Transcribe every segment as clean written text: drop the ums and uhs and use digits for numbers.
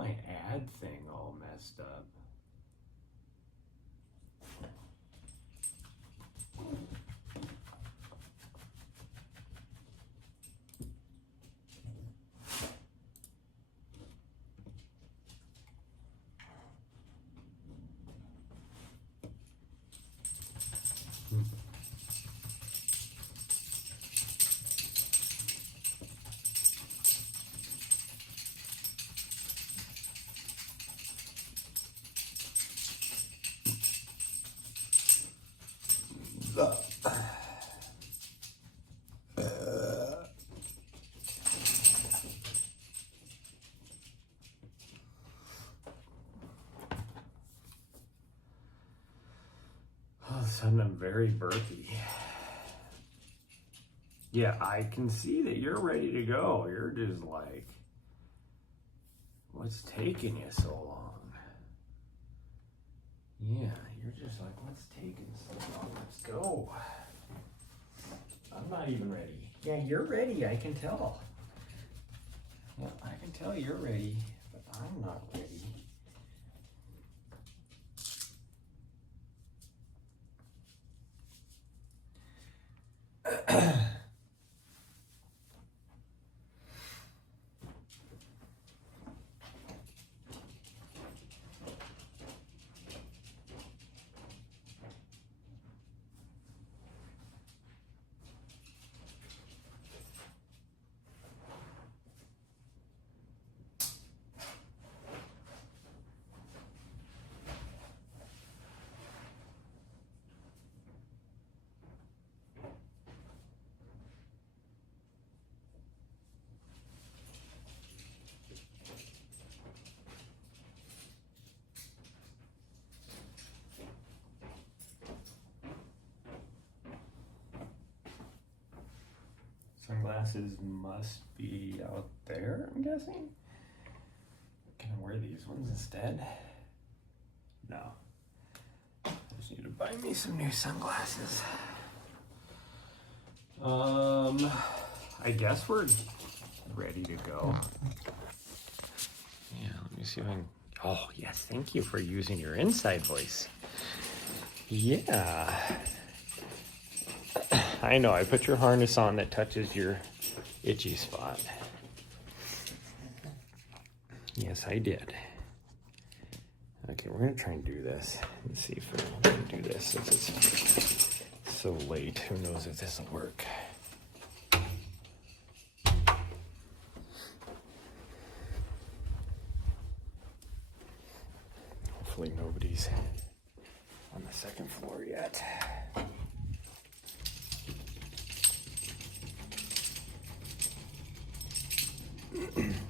my ad thing all messed up? All of a sudden, I'm very burpy. Yeah, I can see that you're ready to go. You're just like, what's taking you so long? Yeah, you're just like, what's taking so long? Let's go. I'm not even ready. Yeah, you're ready, I can tell. Yeah, I can tell you're ready, but I'm not ready. Sunglasses must be out there, I'm guessing. Can I wear these ones instead? No. I just need to buy me some new sunglasses. I guess we're ready to go. Yeah, let me see if I can. Oh, yes, thank you for using your inside voice. Yeah. I know, I put your harness on that touches your itchy spot. Yes, I did. Okay, we're gonna try and do this. Let's see if we can do this since it's so late. Who knows if this will work. Hopefully nobody's on the second floor yet.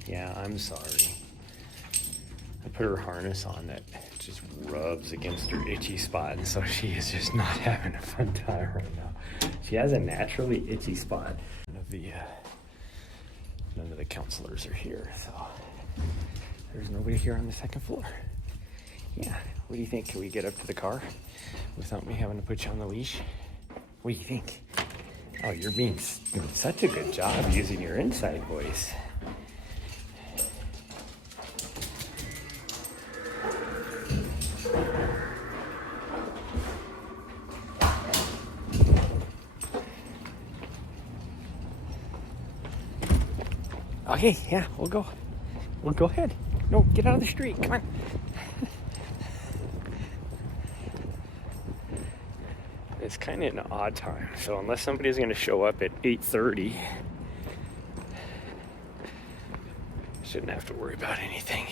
Yeah, I'm sorry. I put her harness on that just rubs against her itchy spot, and so she is just not having a fun time right now. She has a naturally itchy spot. None of the counselors are here, so there's nobody here on the second floor. Yeah, what do you think? Can we get up to the car without me having to put you on the leash? What do you think? Oh, you're doing such a good job using your inside voice. Okay, yeah, we'll go. We'll go ahead. No, get out of the street. Come on. It's kind of an odd time, so unless somebody's going to show up at 8:30, shouldn't have to worry about anything.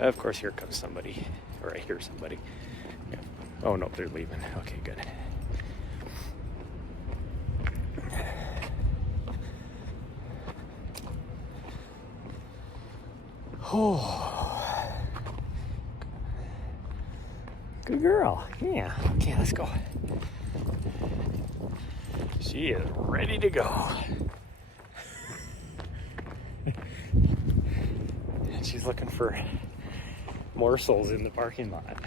Of course, here comes somebody, or I hear somebody. Yeah. Oh no, they're leaving. Okay, good. Oh, good girl. Yeah. Okay, let's go. She is ready to go. And she's looking for morsels in the parking lot.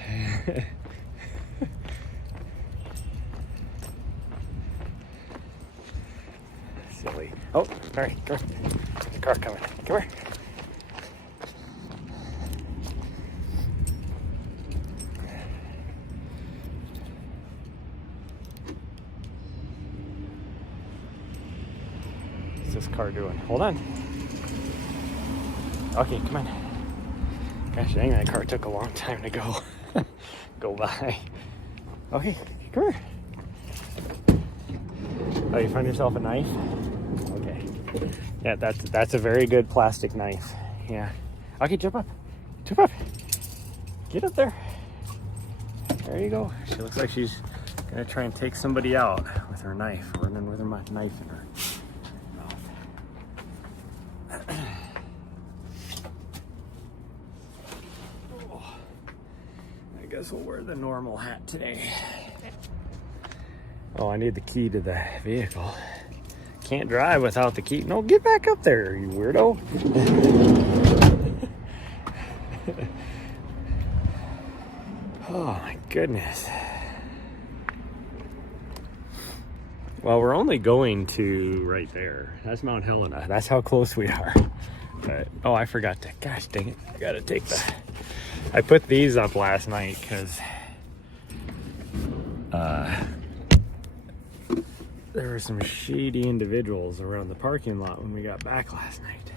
Silly. Oh, all right, come on. The car coming. Come here. this car doing? Hold on. Okay, come on. Gosh dang, that car took a long time to go by. Okay, come here. Oh, you find yourself a knife? Okay. Yeah, that's a very good plastic knife. Yeah. Okay, jump up. Jump up. Get up there. There you go. She looks like she's gonna try and take somebody out with her knife, running with her knife in her mouth. Oh, I guess we'll wear the normal hat today. Oh, I need the key to the vehicle. Can't drive without the key. No, get back up there, you weirdo. Oh my goodness. Well, we're only going to right there. That's Mount Helena. That's how close we are. But, oh, I forgot to, gosh dang it. I gotta take I put these up last night because there were some shady individuals around the parking lot when we got back last night.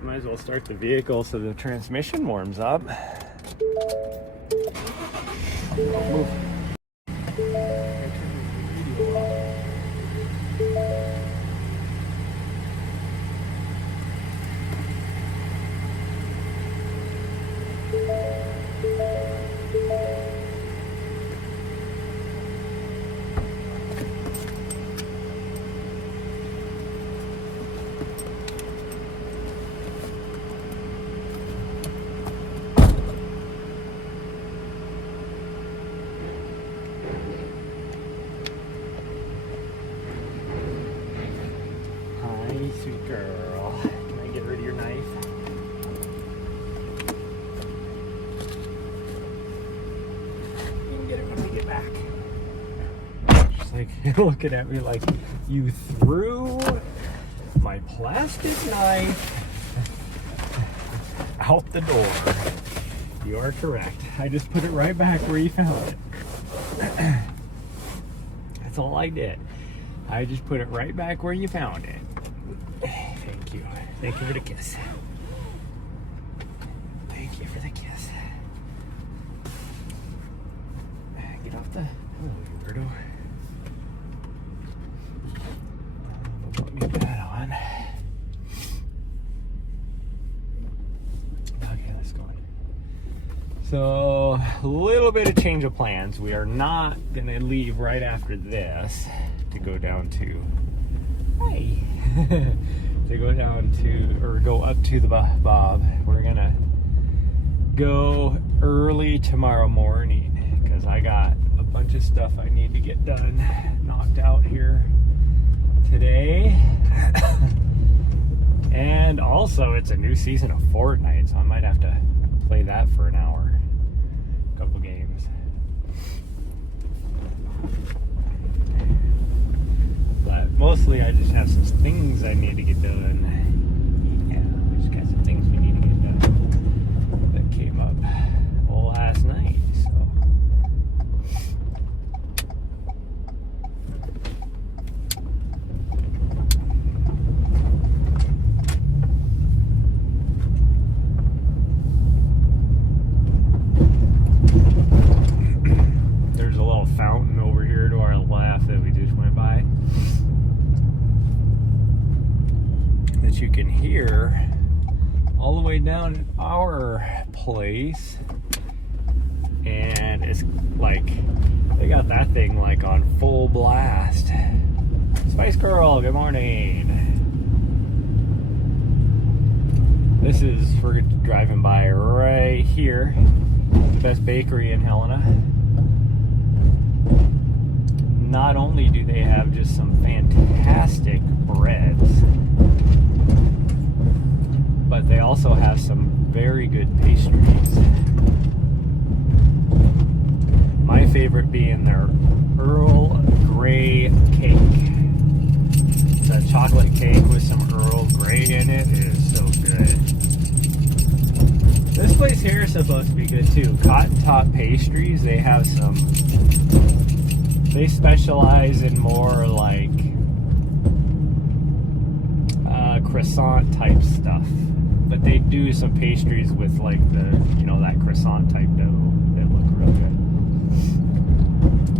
Might as well start the vehicle so the transmission warms up. Move. Sweet girl. Can I get rid of your knife? You can get it when we get back. She's like looking at me like, you threw my plastic knife out the door. You are correct. I just put it right back where you found it. That's all I did. I just put it right back where you found it. Thank you. Thank you for the kiss. Thank you for the kiss. Get off the... Oh, weirdo. Put me that on. Okay, let's go. So, a little bit of change of plans. We are not going to leave right after this to go down to... Hey! to go down to, or go up to the Bob. We're gonna go early tomorrow morning because I got a bunch of stuff I need to get done, knocked out here today. And also it's a new season of Fortnite, so I might have to play that for an hour, a couple games. But mostly I just have some things I need to get done. Yeah, we just got some things we need to get done that came up last night, so. There's a little fountain over here to our left that we just went by. That you can hear all the way down at our place, and it's like they got that thing like on full blast. Spice Girl, good morning. This is, we're driving by right here, the best bakery in Helena. Not only do they have just some fantastic breads, but they also have some very good pastries. My favorite being their Earl Grey cake. The chocolate cake with some Earl Grey in it is so good. This place here is supposed to be good too. Cotton Top Pastries, they have some, they specialize in more like croissant type stuff. But they do some pastries with like the, you know, that croissant type dough that look real good.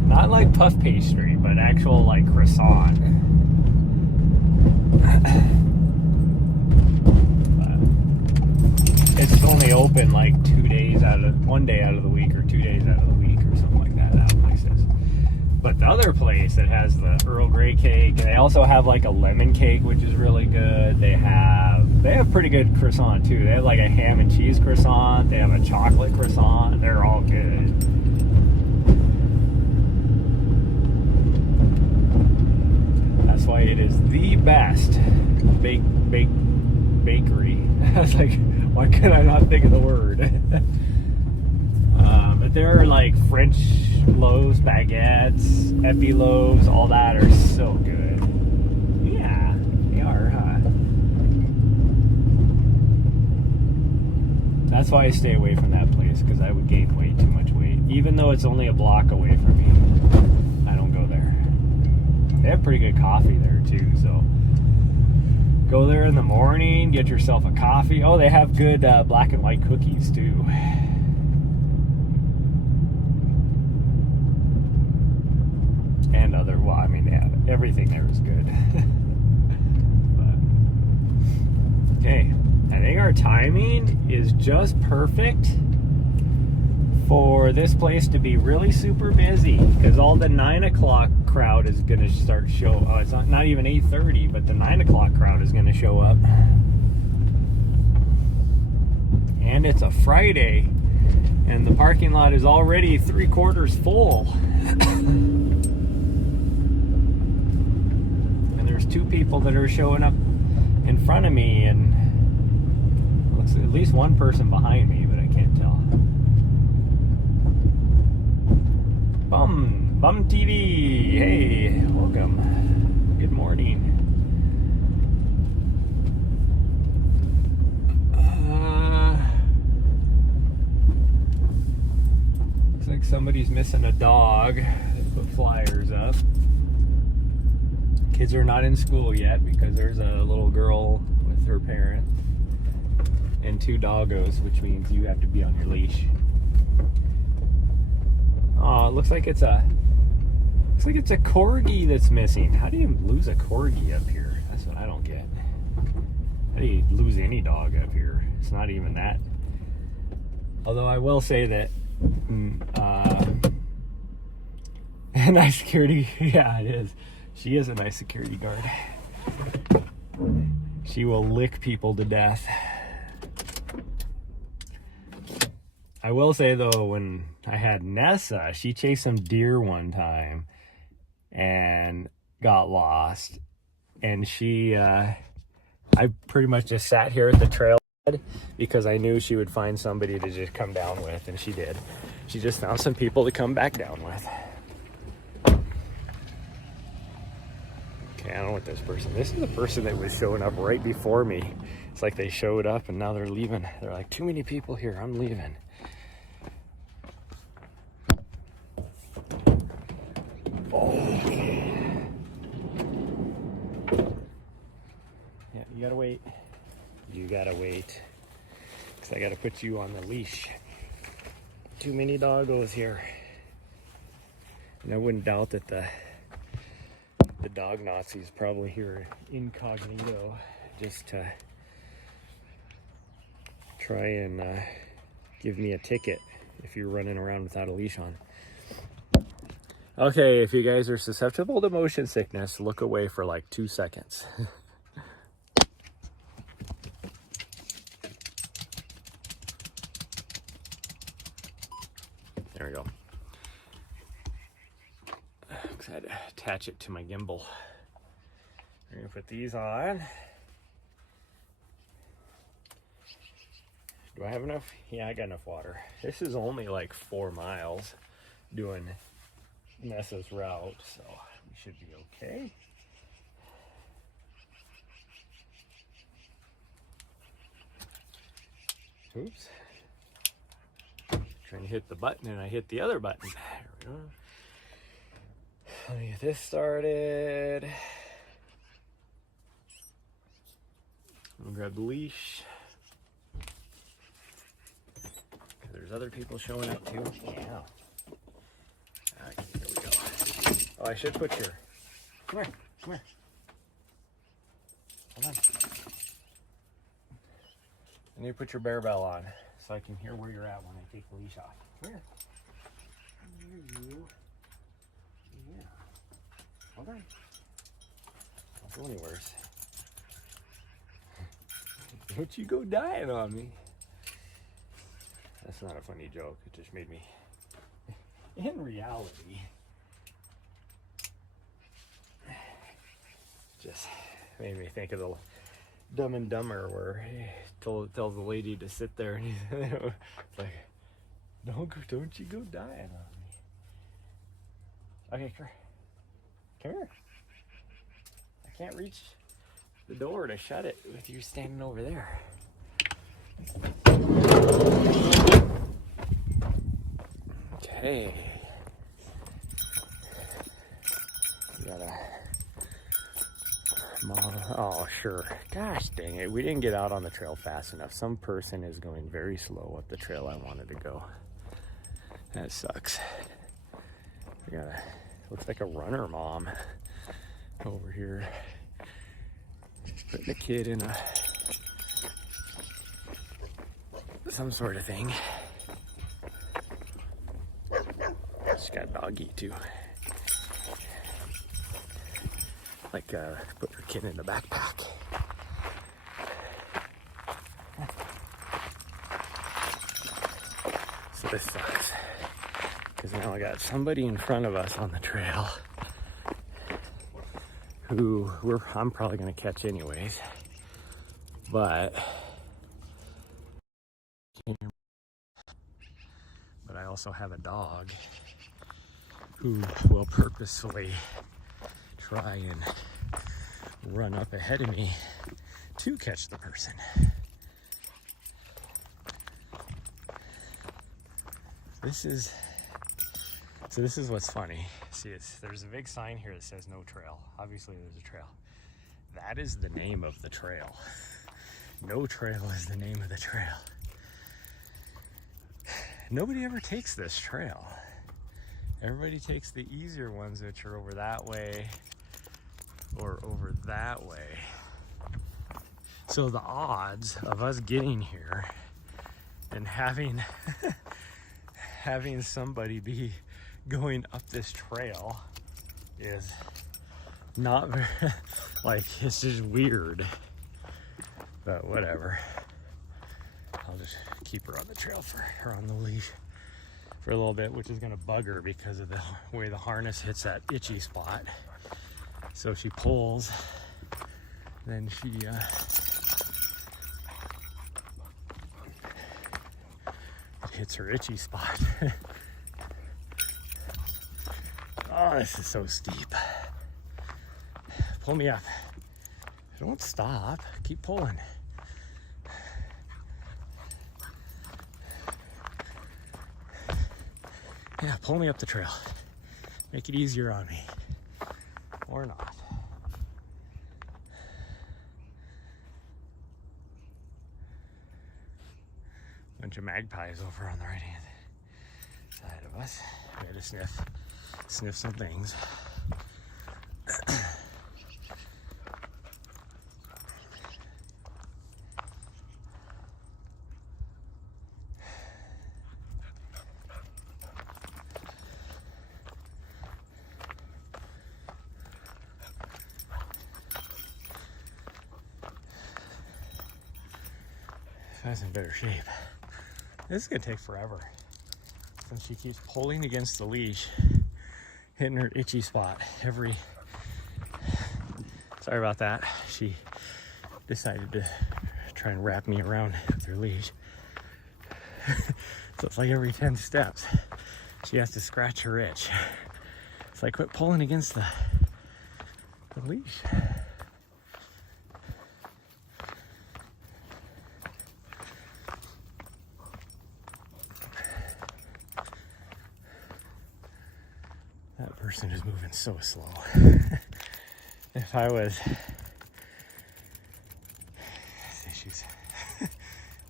Not like puff pastry, but actual like croissant. It's only open like 1 day out of the week or 2 days out of the week or something like that. That place is. But the other place that has the Earl Grey cake, they also have like a lemon cake, which is really good. They have pretty good croissant too. They have like a ham and cheese croissant. They have a chocolate croissant. They're all good. That's why it is the best bakery. I was like, why could I not think of the word? But there are like French loaves, baguettes, epi loaves, all that are so good. Yeah, they are, huh? That's why I stay away from that place, because I would gain way too much weight. Even though it's only a block away from me, I don't go there. They have pretty good coffee there too, so go there in the morning, get yourself a coffee. Oh, they have good black and white cookies too. And well, I mean, yeah, everything there is good. But, okay, I think our timing is just perfect for this place to be really super busy, because all the 9 o'clock crowd is going to start show. It's not even 8:30, but the 9 o'clock crowd is going to show up. And it's a Friday, and the parking lot is already 3/4 full. And there's 2 people that are showing up in front of me, and looks at least one person behind me, but I can't tell. Bum TV, hey, welcome. Good morning. Looks like somebody's missing a dog. They put flyers up. Kids are not in school yet because there's a little girl with her parent and 2 doggos, which means you have to be on your leash. Oh, it looks like it's a corgi that's missing. How do you lose a corgi up here? That's what I don't get. How do you lose any dog up here? It's not even that. Although I will say that a nice security, yeah, it is. She is a nice security guard. She will lick people to death. I will say though, when I had Nessa, she chased some deer one time and got lost. And I pretty much just sat here at the trailhead because I knew she would find somebody to just come down with, and she did. She just found some people to come back down with. Okay, I don't know what this is the person that was showing up right before me. It's like they showed up and now they're leaving. They're like, too many people here, I'm leaving. Okay. Yeah, you gotta wait. You gotta wait. Because I gotta put you on the leash. Too many doggos here. And I wouldn't doubt that the dog Nazi's probably here incognito just to try and give me a ticket if you're running around without a leash on. Okay, if you guys are susceptible to motion sickness, look away for like 2 seconds. There we go. I had to attach it to my gimbal. We're gonna put these on. Do I have enough? Yeah, I got enough water. This is only like 4 miles doing Nessa's route, so we should be okay. Oops. Trying to hit the button and I hit the other button. There we go. Let me get this started. I'll grab the leash. There's other people showing up too. Yeah. Okay, here we go. Oh, I should put your... Come here. Come here. Hold on. I need to put your bear bell on so I can hear where you're at when I take the leash off. Come here. Come here, you. Yeah. Hold on. Don't go any worse. Don't you go dying on me. That's not a funny joke. It just made me... In reality... Just made me think of the Dumb and Dumber where he tells the lady to sit there and he's like, don't you go dying on me. Okay, come here. I can't reach the door to shut it with you standing over there. Okay. We got a mom. Oh, sure. Gosh dang it. We didn't get out on the trail fast enough. Some person is going very slow up the trail I wanted to go. That sucks. We got a, looks like a runner mom over here. Just putting a kid in some sort of thing. She's got doggy too. Like put her kid in a backpack. So this sucks. Because now I got somebody in front of us on the trail who I'm probably going to catch anyways. But I also have a dog who will purposefully try and run up ahead of me to catch the person. This is what's funny. See, there's a big sign here that says no trail. Obviously there's a trail. That is the name of the trail. No trail is the name of the trail. Nobody ever takes this trail. Everybody takes the easier ones, which are over that way or over that way. So the odds of us getting here and having somebody be going up this trail is not very, like, it's just weird. But whatever. I'll just keep her on the trail or on the leash for a little bit, which is gonna bug her because of the way the harness hits that itchy spot. So if she pulls, then she it hits her itchy spot. Oh, this is so steep. Pull me up. Don't stop. Keep pulling. Yeah, pull me up the trail. Make it easier on me. Or not. Bunch of magpies over on the right hand side of us. We had to sniff some things. That's in better shape. This is gonna take forever since she keeps pulling against the leash, hitting her itchy spot every... Sorry about that. She decided to try and wrap me around with her leash. So it's like every 10 steps she has to scratch her itch. It's like, quit pulling against the leash. That person is moving so slow. If I was,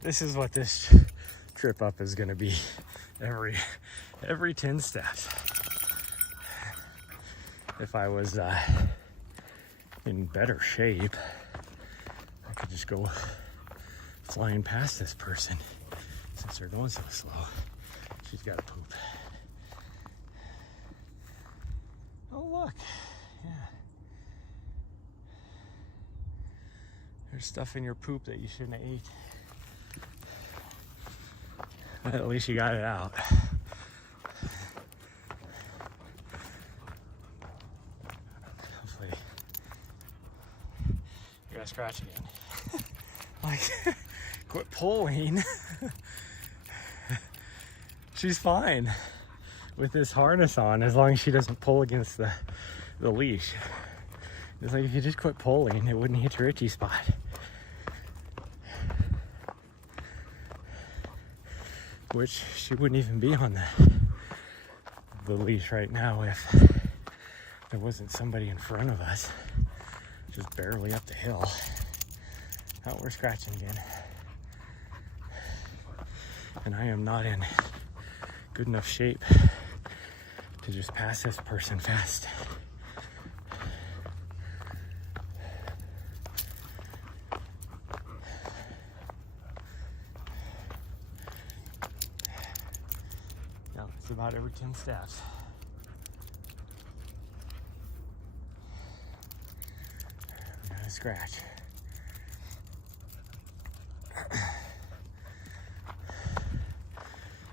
this is what this trip up is gonna be. Every 10 steps. If I was in better shape, I could just go flying past this person. Since they're going so slow, she's got to poop. Oh look, yeah. There's stuff in your poop that you shouldn't have ate. But at least you got it out. Hopefully, you gotta scratch again. Like, quit pulling. She's fine with this harness on as long as she doesn't pull against the leash. It's like if you just quit pulling, it wouldn't hit your itchy spot. Which she wouldn't even be on the leash right now if there wasn't somebody in front of us, just barely up the hill. Oh, we're scratching again. And I am not in good enough shape to just pass this person fast. No, it's about every 10 steps. We gotta scratch.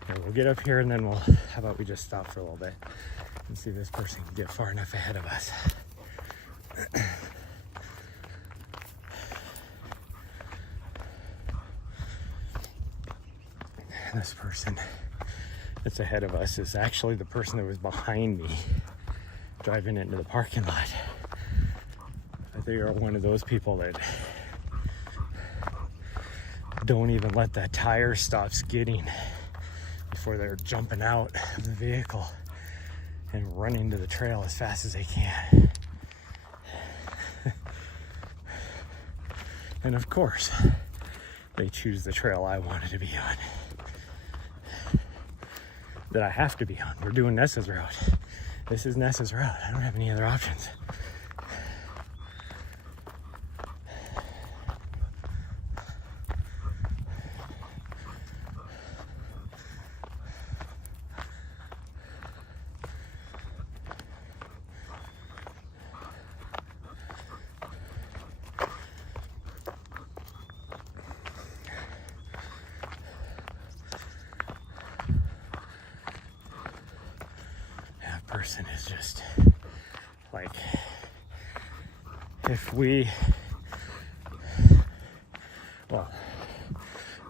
Okay, we'll get up here and then how about we just stop for a little bit and see if this person can get far enough ahead of us. This person that's ahead of us is actually the person that was behind me driving into the parking lot. I think are one of those people that don't even let that tire stop skidding before they're jumping out of the vehicle and running to the trail as fast as they can. And of course, they choose the trail I wanted to be on. That I have to be on. We're doing Nessa's route. This is Nessa's route. I don't have any other options. Person is just like, if we, well,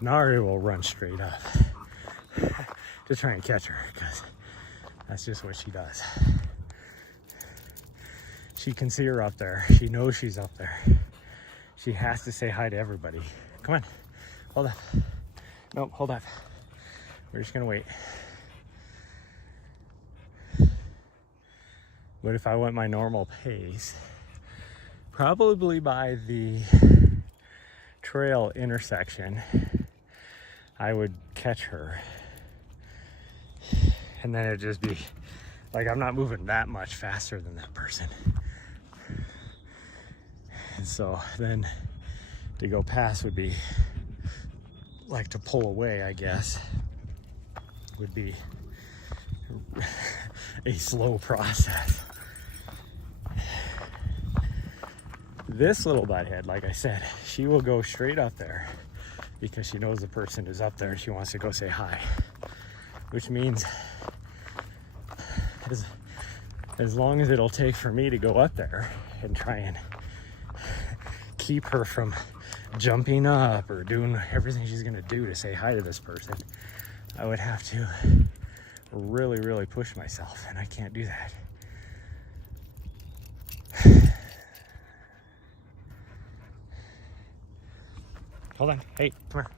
Nari will run straight up to try and catch her because that's just what she does. She can see her up there. She knows she's up there. She has to say hi to everybody. Come on, hold up. Nope, hold up. We're just gonna wait. But if I went my normal pace, probably by the trail intersection, I would catch her. And then it'd just be like, I'm not moving that much faster than that person. And so then to go past would be like to pull away, I guess, would be a slow process. This little butthead, like I said, she will go straight up there because she knows the person is up there and she wants to go say hi, which means as long as it'll take for me to go up there and try and keep her from jumping up or doing everything she's gonna do to say hi to this person, I would have to really push myself, and I can't do that. Hold on. Hey, come here.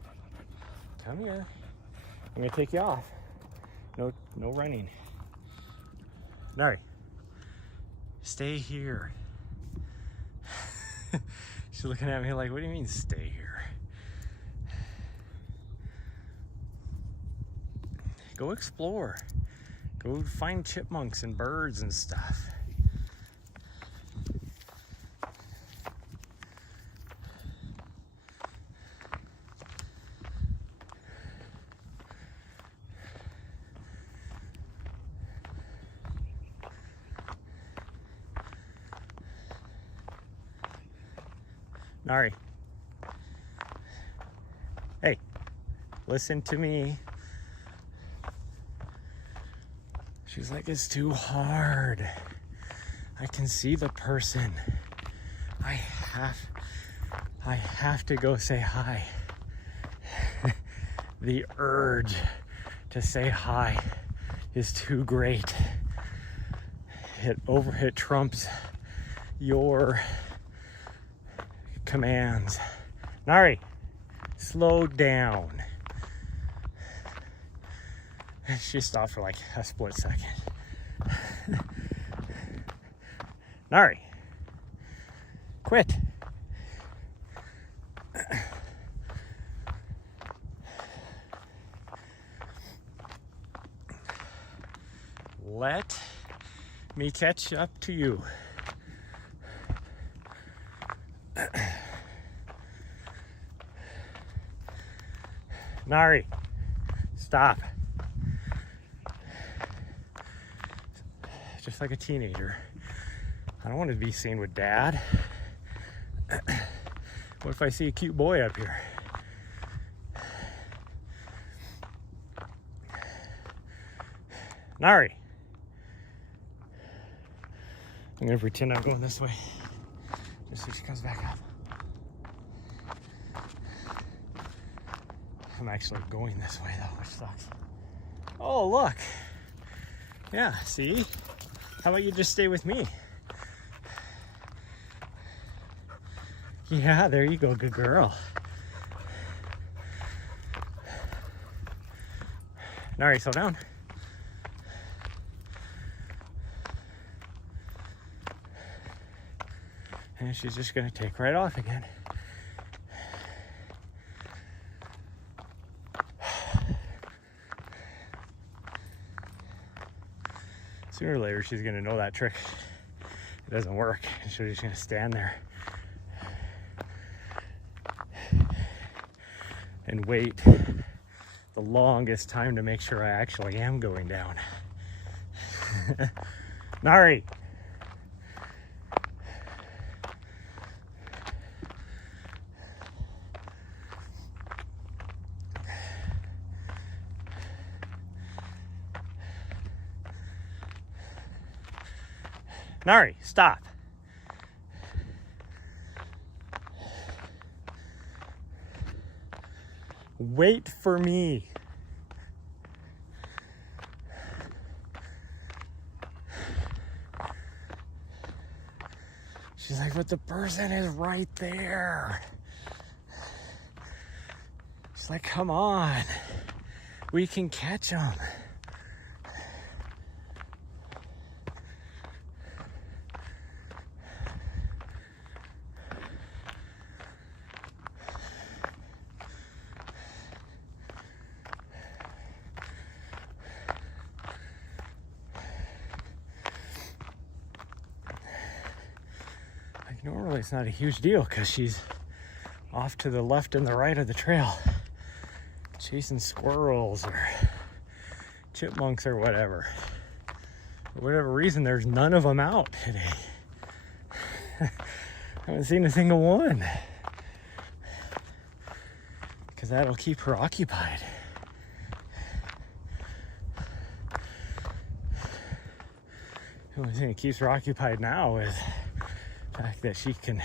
Come here. I'm gonna take you off. No running. Nari, Stay here. She's looking at me like, what do you mean stay here? Go explore. Go find chipmunks and birds and stuff. Nari. Hey, listen to me. She's like, it's too hard. I can see the person. I have to go say hi. The urge to say hi is too great. It trumps your commands. Nari, slow down. She stopped for like a split second. Nari, quit. Let me catch up to you. Nari, stop. Just like a teenager. I don't want to be seen with Dad. What if I see a cute boy up here? Nari. I'm gonna pretend I'm going this way. Just so she comes back up. I'm actually going this way though, which sucks. Oh, look. Yeah, see? How about you just stay with me? Yeah, there you go, good girl. Nari, slow down. And she's just gonna take right off again. Sooner or later, she's gonna know that trick. It doesn't work, and she's just gonna stand there and wait the longest time to make sure I actually am going down. Nari. Nari, stop. Wait for me. She's like, but the person is right there. She's like, come on. We can catch them. Normally it's not a huge deal because she's off to the left and the right of the trail chasing squirrels or chipmunks or whatever. For whatever reason, there's none of them out today. I haven't seen a single one because that'll keep her occupied. The only thing that keeps her occupied now is fact that she can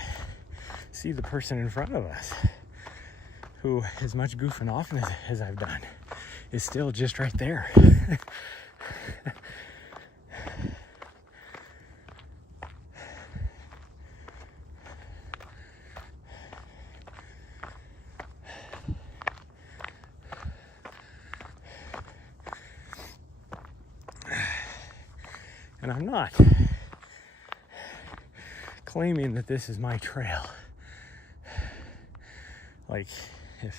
see the person in front of us, who, as much goofing off as I've done, is still just right there. And I'm not claiming that this is my trail. Like, if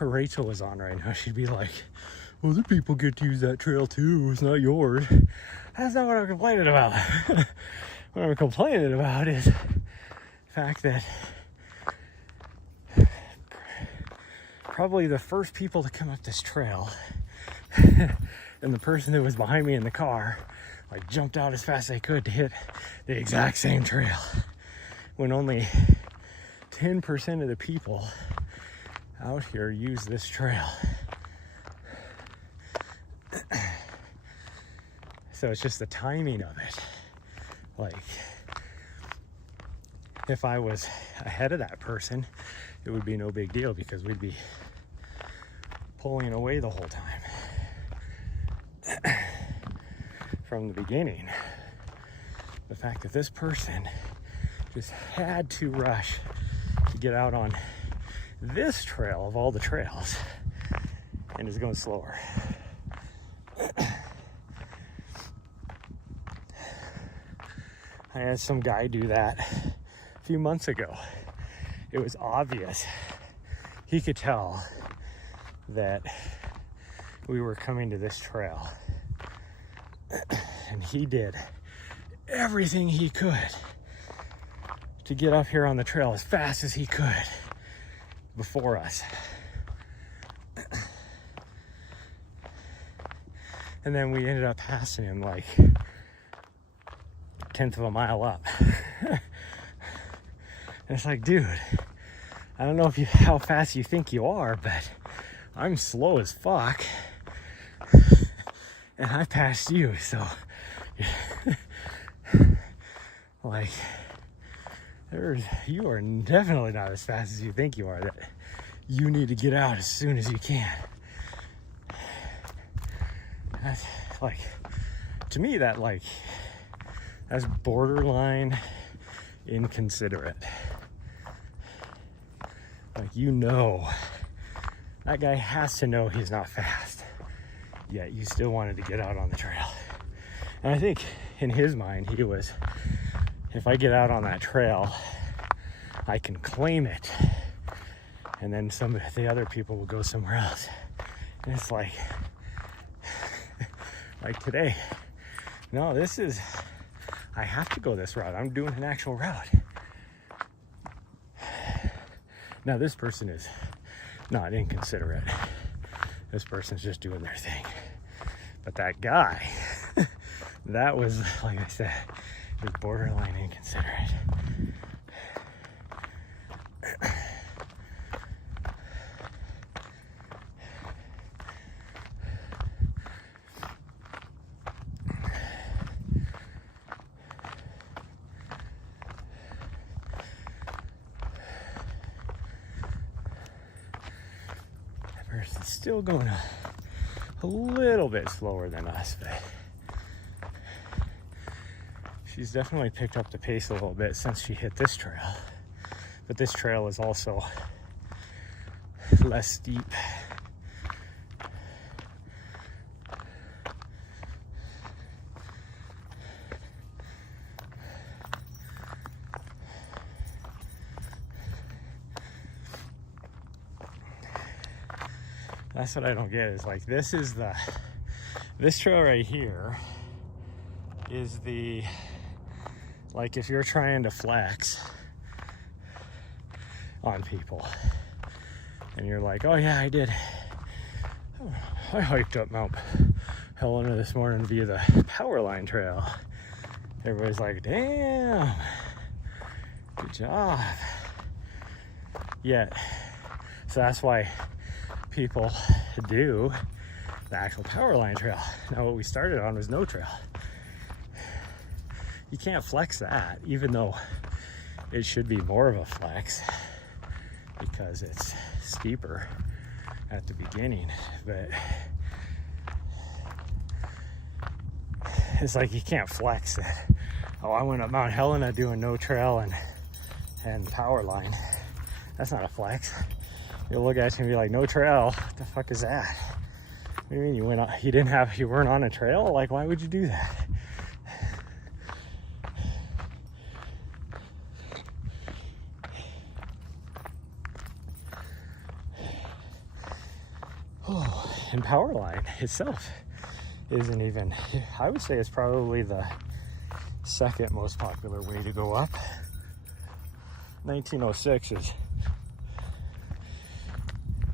Rachel was on right now, she'd be like, other people get to use that trail too, it's not yours. That's not what I'm complaining about. What I'm complaining about is the fact that probably the first people to come up this trail and the person that was behind me in the car like jumped out as fast as they could to hit the exact same trail, when only 10% of the people out here use this trail. So it's just the timing of it. Like, if I was ahead of that person, it would be no big deal because we'd be pulling away the whole time from the beginning. The fact that this person just had to rush to get out on this trail of all the trails and is going slower. I had some guy do that a few months ago. It was obvious. He could tell that we were coming to this trail. And he did everything he could to get up here on the trail as fast as he could before us. And then we ended up passing him like 1/10 of a mile up. And it's like, dude, I don't know how fast you think you are, but I'm slow as fuck. And I passed you, so like, you are definitely not as fast as you think you are. That you need to get out as soon as you can. That's like, to me, that's borderline inconsiderate. Like, that guy has to know he's not fast, yet you still wanted to get out on the trail. And I think in his mind, he was, if I get out on that trail, I can claim it, and then some of the other people will go somewhere else. And it's like today, no, I have to go this route. I'm doing an actual route. Now, this person is not inconsiderate. This person's just doing their thing. But that guy, that was, like I said, was borderline inconsiderate. Person's still going a little bit slower than us, but she's definitely picked up the pace a little bit since she hit this trail. But this trail is also less steep. That's what I don't get, is like, this trail right here is like, if you're trying to flex on people and you're like, oh yeah, I hiked up Mount Helena this morning via the power line trail. Everybody's like, damn, good job. Yet, so that's why people do the actual power line trail. Now, what we started on was no trail. You can't flex that, even though it should be more of a flex because it's steeper at the beginning. But it's like, you can't flex that. Oh, I went up Mount Helena doing no trail and power line. That's not a flex. You'll look at you and be like, no trail? What the fuck is that? What do you mean you weren't on a trail? Like, why would you do that? And Powerline itself isn't even, I would say it's probably the second most popular way to go up. 1906 is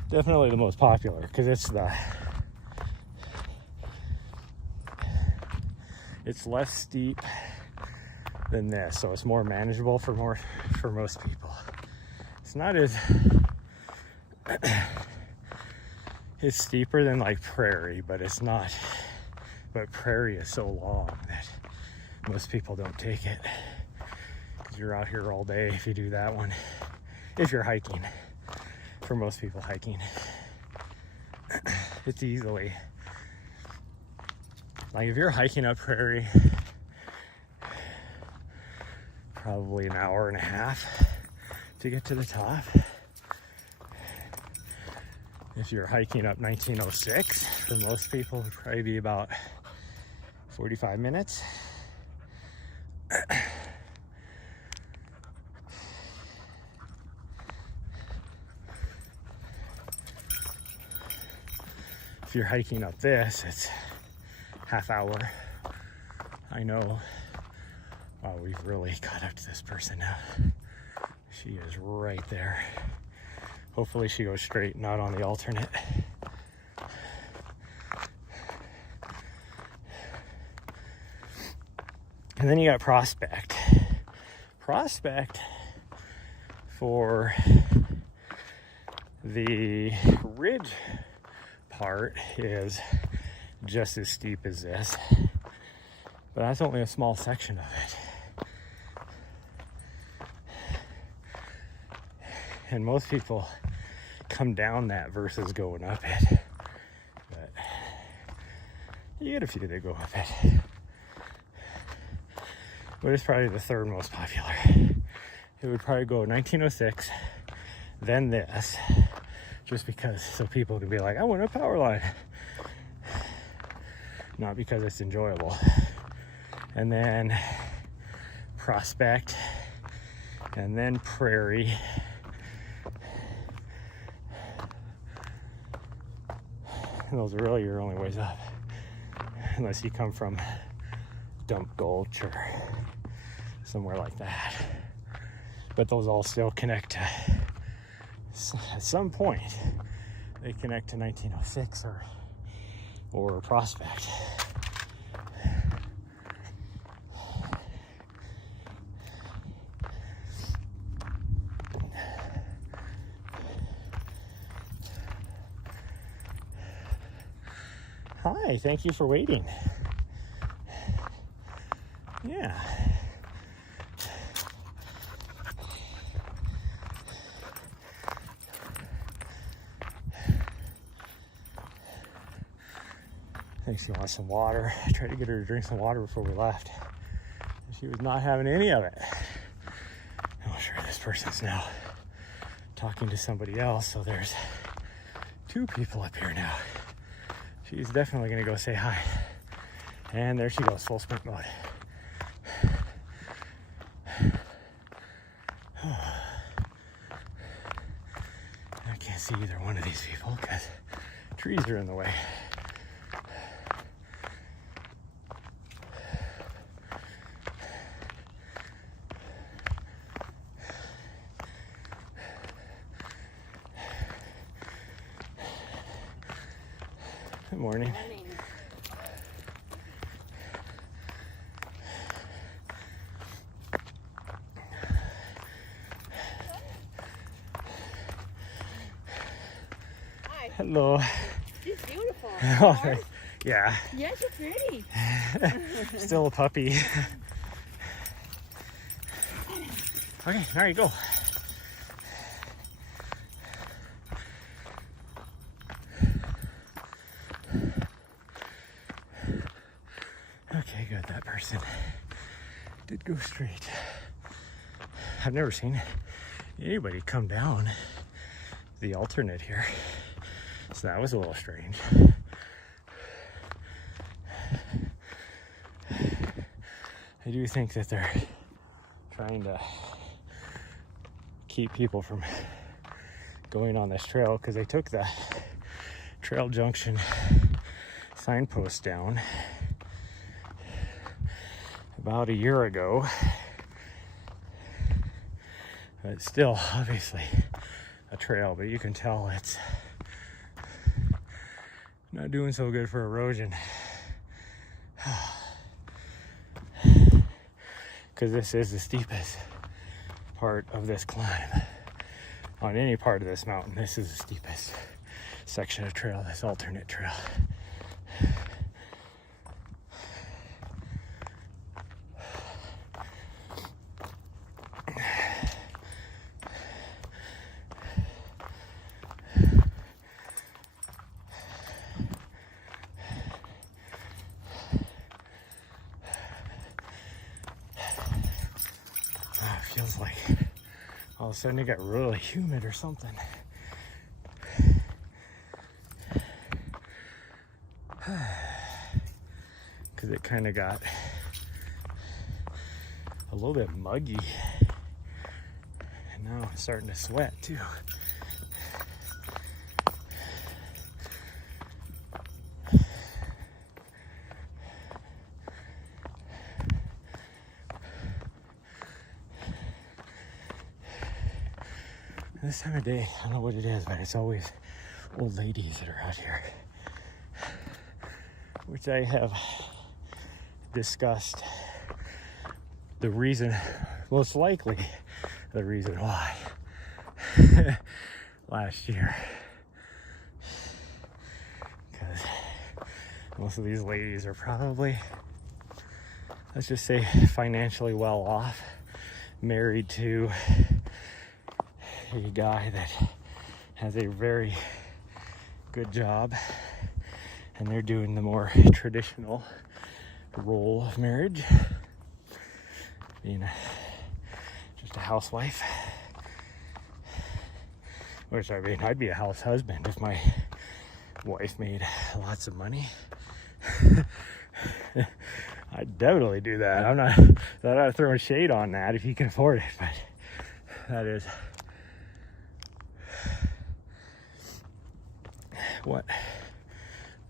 definitely the most popular because it's less steep than this, so it's more manageable for most people. It's not as it's steeper than like Prairie, but it's not. But Prairie is so long that most people don't take it because you're out here all day if you do that one. If you're hiking, for most people hiking, it's easily like if you're hiking up Prairie, probably an hour and a half to get to the top. If you're hiking up 1906, for most people, it would probably be about 45 minutes. If you're hiking up this, it's half hour. I know. Wow, we've really caught up to this person now. She is right there. Hopefully she goes straight, not on the alternate. And then you got Prospect. Prospect for the ridge part is just as steep as this, but that's only a small section of it. And most people come down that versus going up it. But you get a few that go up it. But it's probably the third most popular. It would probably go 1906, then this, just because so people can be like, I want a Powerline. Not because it's enjoyable. And then Prospect, and then Prairie. And those are really your only ways up, unless you come from Dump Gulch or somewhere like that. But those all still connect to, at some point, they connect to 1906 or Prospect. Hi, thank you for waiting. Yeah. I think she wants some water. I tried to get her to drink some water before we left. She was not having any of it. I'm sure this person's now talking to somebody else, so there's two people up here now. She's definitely gonna go say hi. And there she goes, full sprint mode. I can't see either one of these people because trees are in the way. Good morning. Hello. She's beautiful. Oh, yeah. Yeah, she's pretty. Still a puppy. Okay, all right, go. Okay, good. That person did go straight. I've never seen anybody come down the alternate here, so that was a little strange. I do think that they're trying to keep people from going on this trail because they took the trail junction signpost down about a year ago. It's still obviously a trail, but you can tell it's not doing so good for erosion. Because this is the steepest part of this climb. On any part of this mountain, this is the steepest section of trail, this alternate trail. It feels like all of a sudden it got really humid or something. Because it kind of got a little bit muggy. And now I'm starting to sweat too. This time of day, I don't know what it is, but it's always old ladies that are out here. Which I have discussed the reason, most likely the reason why, last year. Because most of these ladies are probably, let's just say, financially well off, married to a guy that has a very good job, and they're doing the more traditional role of marriage, being just a housewife. Which, I mean, I'd be a house husband if my wife made lots of money. I'd definitely do that. I'm not throwing shade on that if you can afford it, but that is what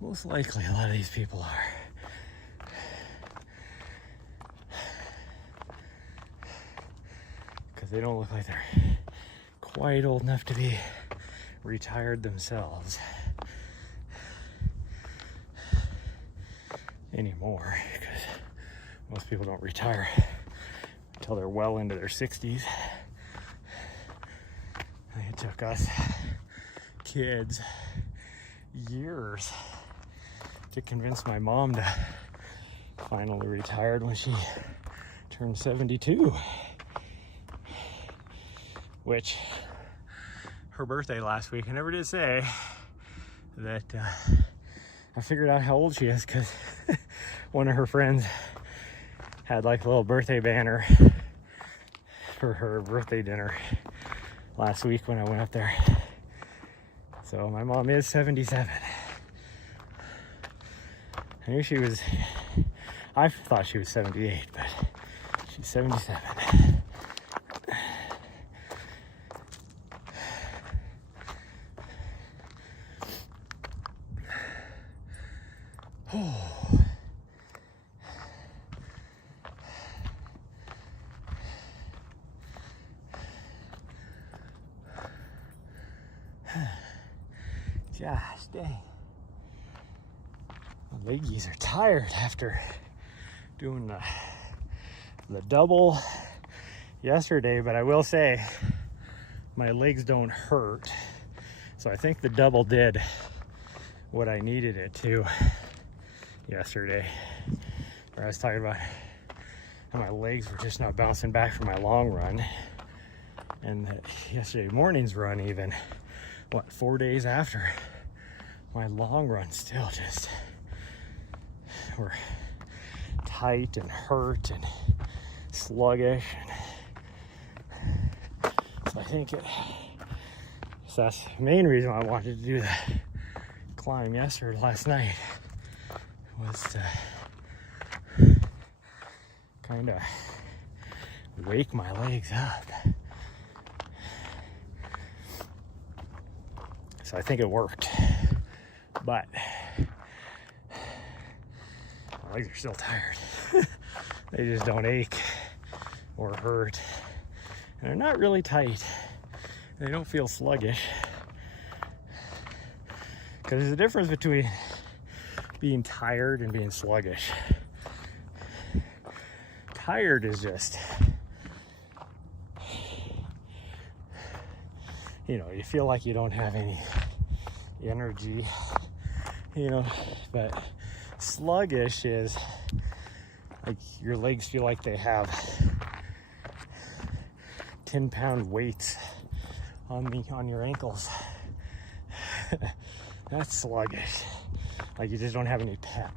most likely a lot of these people are. Because they don't look like they're quite old enough to be retired themselves anymore, because most people don't retire until they're well into their 60s. It took us kids years to convince my mom to finally retire when she turned 72, which her birthday last week, I never did say that I figured out how old she is, because one of her friends had like a little birthday banner for her birthday dinner last week when I went up there. So my mom is 77. I knew she was, I thought she was 78, but she's 77. Oh. Gosh dang. My leggies are tired after doing the double yesterday, but I will say my legs don't hurt. So I think the double did what I needed it to yesterday. Where I was talking about how my legs were just not bouncing back from my long run. And that yesterday morning's run, even, 4 days after my long run, still just were tight and hurt and sluggish. And so I think so that's the main reason why I wanted to do the climb last night, was to kind of wake my legs up. So I think it worked. legs are still tired. They just don't ache or hurt. And they're not really tight. They don't feel sluggish. Because there's a difference between being tired and being sluggish. Tired is just, you know, you feel like you don't have any energy, you know, but sluggish is like your legs feel like they have 10-pound weights on your ankles. That's sluggish. Like you just don't have any pep.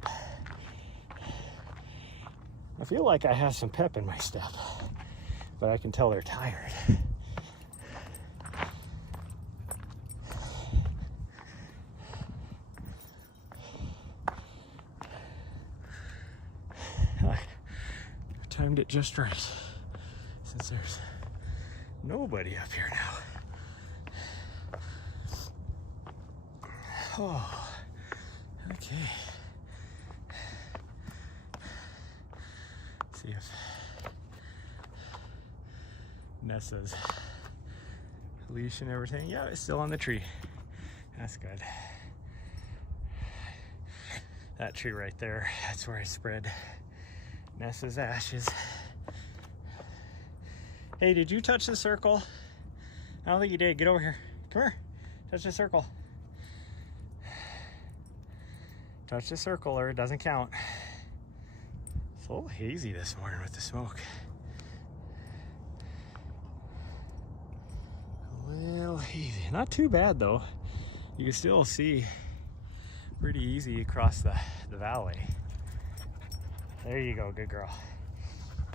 I feel like I have some pep in my step, but I can tell they're tired. I timed it just right, since there's nobody up here now. Oh, okay. See if Nessa's leash and everything. Yeah, it's still on the tree. That's good. That tree right there, that's where I spread Nessa's ashes. Hey, did you touch the circle? I don't think you did. Get over here. Come here. Touch the circle. Touch the circle or it doesn't count. It's a little hazy this morning with the smoke. A little hazy. Not too bad though. You can still see pretty easy across the valley. There you go, good girl.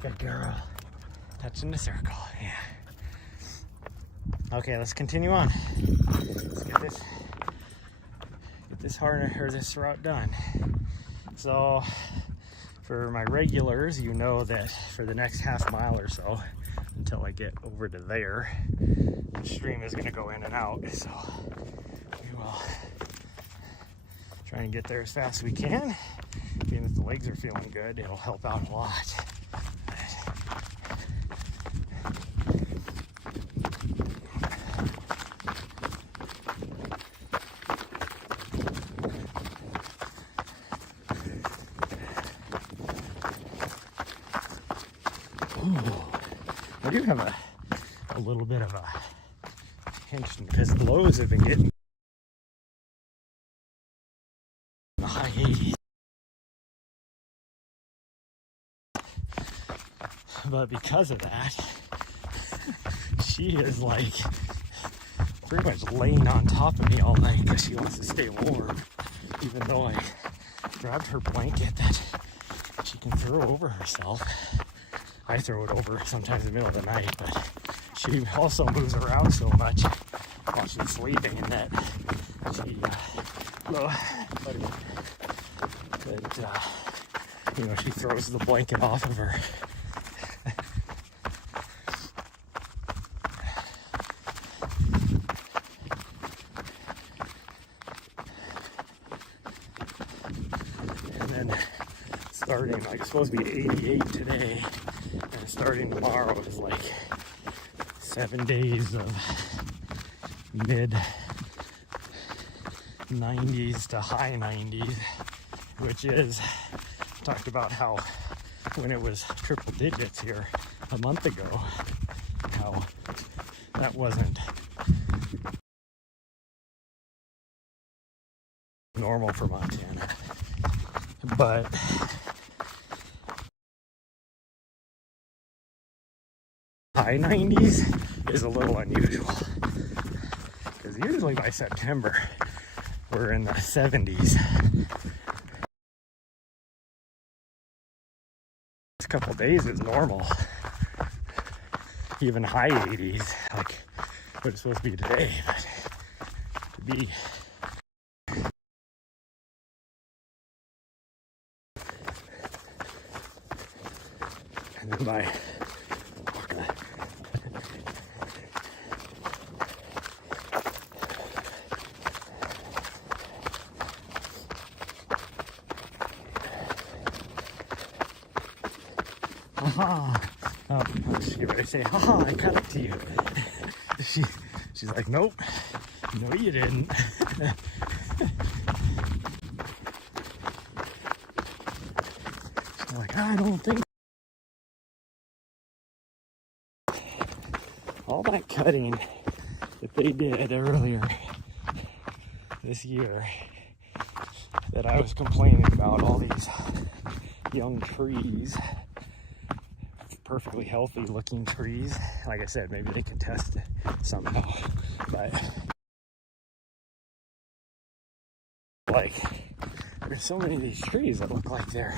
Good girl. Touching the circle, yeah. Okay, let's continue on. Let's get this this route done. So for my regulars, you know that for the next half mile or so, until I get over to there, the stream is gonna go in and out. So we will try and get there as fast as we can. Being that the legs are feeling good, it'll help out a lot. I do have a little bit of a tension because the lows have been getting the high 80s. But because of that, she is like pretty much laying on top of me all night because she wants to stay warm, even though I grabbed her blanket that she can throw over herself. I throw it over sometimes in the middle of the night, but she also moves around so much while she's sleeping that she, you know, she throws the blanket off of her. And then starting, like, it's supposed to be 88 today. And starting tomorrow is like 7 days of mid 90s to high 90s, which is, talked about how when it was triple digits here a month ago, how that wasn't normal for Montana. But high 90s is a little unusual because usually by September we're in the 70s. This couple days is normal, even high 80s, like what it's supposed to be today. But to be and then by haha. Oh, she's ready to say, haha, I cut it to you. She's like, nope, no you didn't. She's like, I don't think. All that cutting that they did earlier this year that I was complaining about, all these young trees, perfectly healthy looking trees. Like I said, maybe they could test it somehow, but like there's so many of these trees that look like they're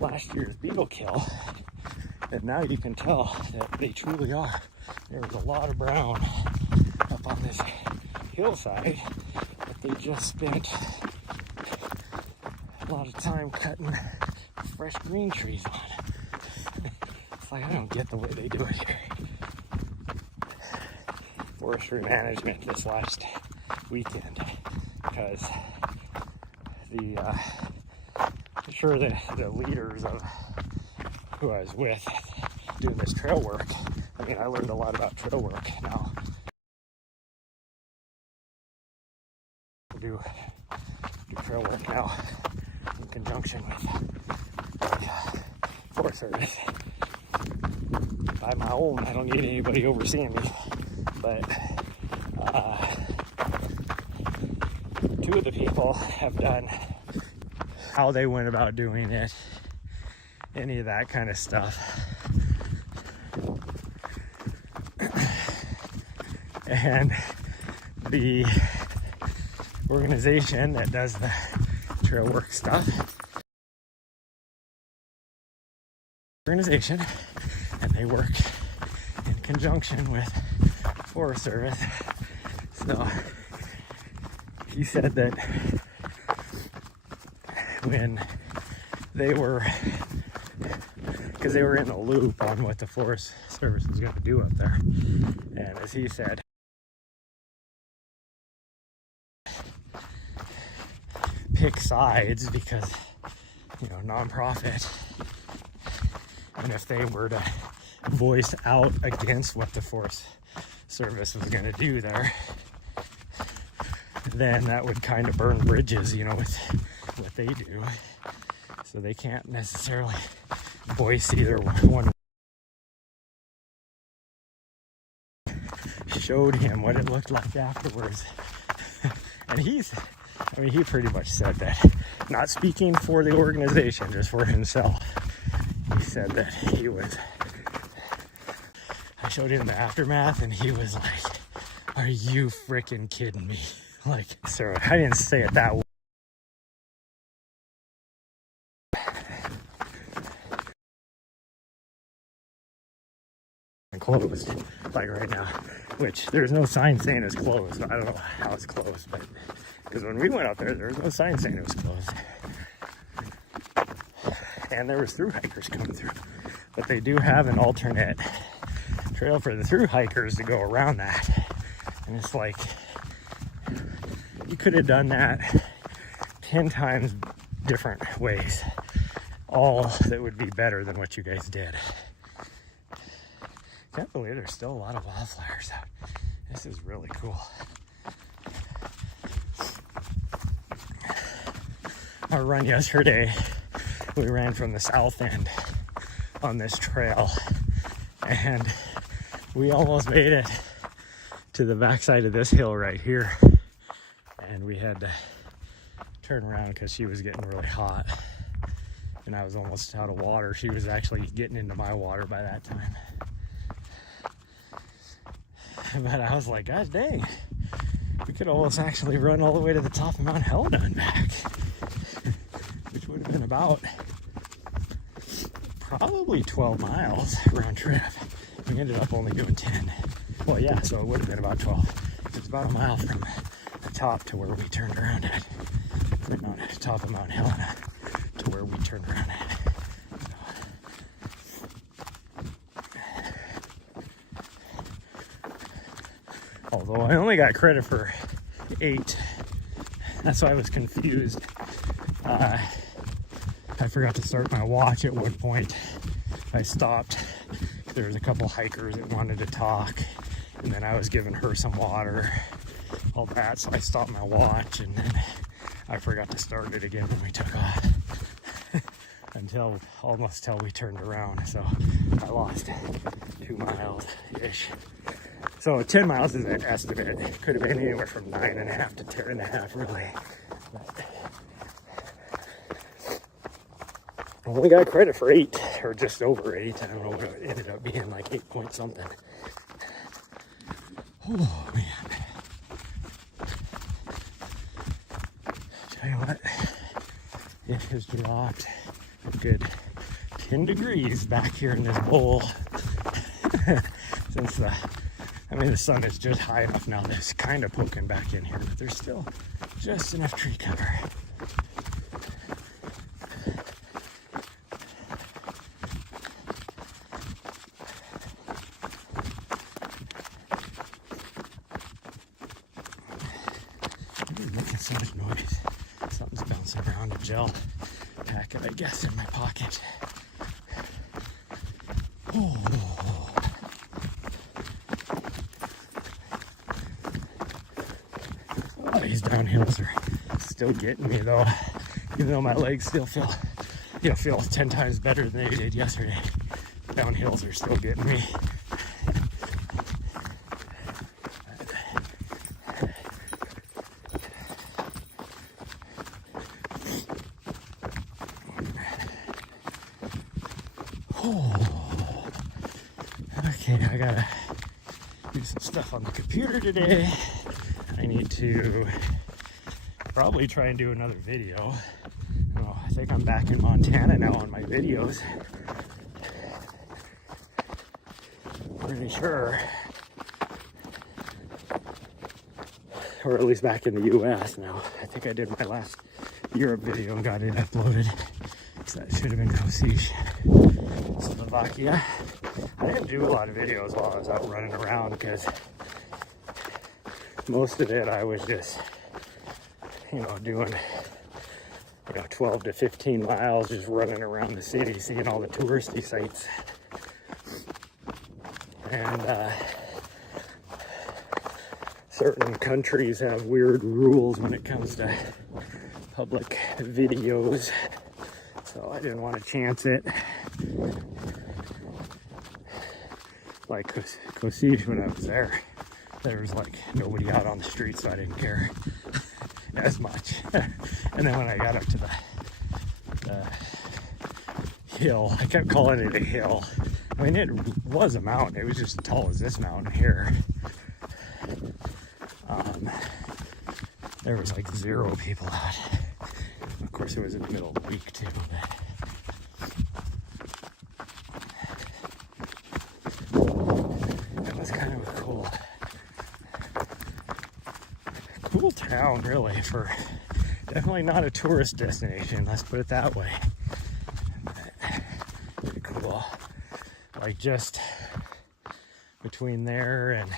last year's beetle kill that now you can tell that they truly are. There was a lot of brown up on this hillside that they just spent a lot of time cutting fresh green trees on. It's like, I don't get the way they do it here. Forestry management this last weekend, because I'm sure the leaders of who I was with doing this trail work, I mean, I learned a lot about trail work now. Do trail work now in conjunction with the Forest Service. By my own, I don't need anybody overseeing me, but two of the people have done how they went about doing it, any of that kind of stuff. And the organization that does the trail work stuff, and they work in conjunction with Forest Service. So he said that when they were, because they were in a loop on what the Forest Service was going to do up there, and as he said, pick sides because, you know, nonprofit, and if they were to voice out against what the Forest Service was going to do there, then that would kind of burn bridges, you know, with what they do. So they can't necessarily voice either one. Showed him what it looked like afterwards. And he pretty much said that, not speaking for the organization, just for himself, he said that I showed him the aftermath and he was like, are you freaking kidding me? Like, so I didn't say it that way. Closed, like right now, which there's no sign saying it's closed. I don't know how it's closed, but because when we went up there was no sign saying it was closed, and there was through hikers coming through. But they do have an alternate trail for the through hikers to go around that, and it's like you could have done that 10 times different ways, all that would be better than what you guys did. Can't believe there's still a lot of wildflowers out. This is really cool. Our run yesterday, we ran from the south end on this trail, and we almost made it to the backside of this hill right here, and we had to turn around because she was getting really hot and I was almost out of water. She was actually getting into my water by that time. But I was like, gosh dang, we could almost actually run all the way to the top of Mount Helena and back, which would have been about probably 12 miles round trip. We ended up only doing 10. Well, yeah, so it would have been about 12. It's about a mile from the top to where we turned around at. Right on the top of Mount Helena to where we turned around at. Although I only got credit for 8. That's why I was confused. I forgot to start my watch at one point. I stopped. There was a couple hikers that wanted to talk, and then I was giving her some water, all that. So I stopped my watch, and then I forgot to start it again when we took off. Almost till we turned around. So I lost 2 miles-ish. So 10 miles is an estimate. It could have been anywhere from 9.5 to 10.5, really. But I only got credit for 8, or just over 8. I don't know what it ended up being, like 8 point something. Oh man. Tell you what, it has dropped a good 10 degrees back here in this bowl. Since the sun is just high enough now that it's kind of poking back in here, but there's still just enough tree cover. I'm making so much noise. Something's bouncing around a gel packet, I guess, in my pocket. Oh. These downhills are still getting me though, even though my legs still feel 10 times better than they did yesterday. Downhills are still getting me. Oh. Okay, I gotta do some stuff on the computer today. I need to probably try and do another video. Oh, I think I'm back in Montana now on my videos. Pretty sure. Or at least back in the US now. I think I did my last Europe video and got it uploaded. So that should have been Kosice, Slovakia. I didn't do a lot of videos while I was out running around because most of it I was just, doing, 12 to 15 miles, just running around the city, seeing all the touristy sites. And certain countries have weird rules when it comes to public videos, so I didn't want to chance it. Like Kosice, when I was there, there was like nobody out on the street, so I didn't care as much. And then when I got up to the hill, I kept calling it a hill. I mean, it was a mountain. It was just as tall as this mountain here. There was like 0 people out. Of course, it was in the middle of the week too. That was kind of a cool town, really, for definitely not a tourist destination. Let's put it that way. Pretty cool. Like just between there and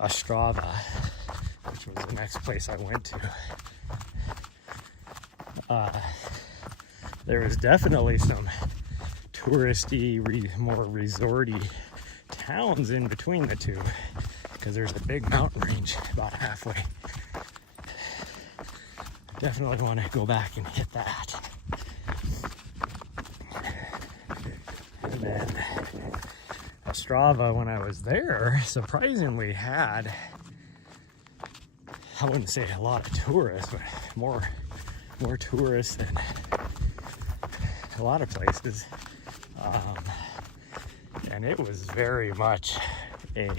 Ostrava, which was the next place I went to, there was definitely some touristy, more resorty towns in between the two, because there's a big mountain range about halfway. Definitely want to go back and hit that. And then Ostrava, when I was there, surprisingly had, I wouldn't say a lot of tourists, but more tourists than a lot of places. And it was very much a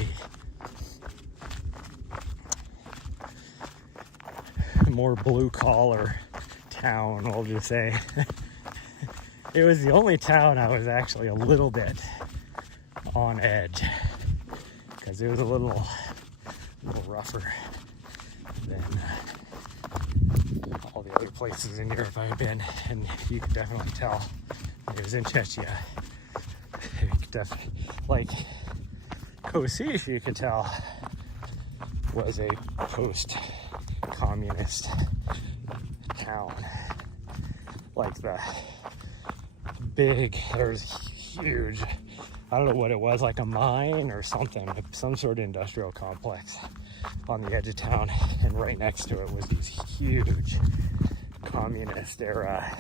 more blue-collar town, we'll just say. It was the only town I was actually a little bit on edge, because it was a little rougher than all the other places in Europe I've been, and you could definitely tell. It was in Czechia. You could definitely, like Kosice, you could tell was a post-communist town. like the big, there's huge, I don't know what it was, like a mine or something, some sort of industrial complex on the edge of town, and right next to it was these huge communist era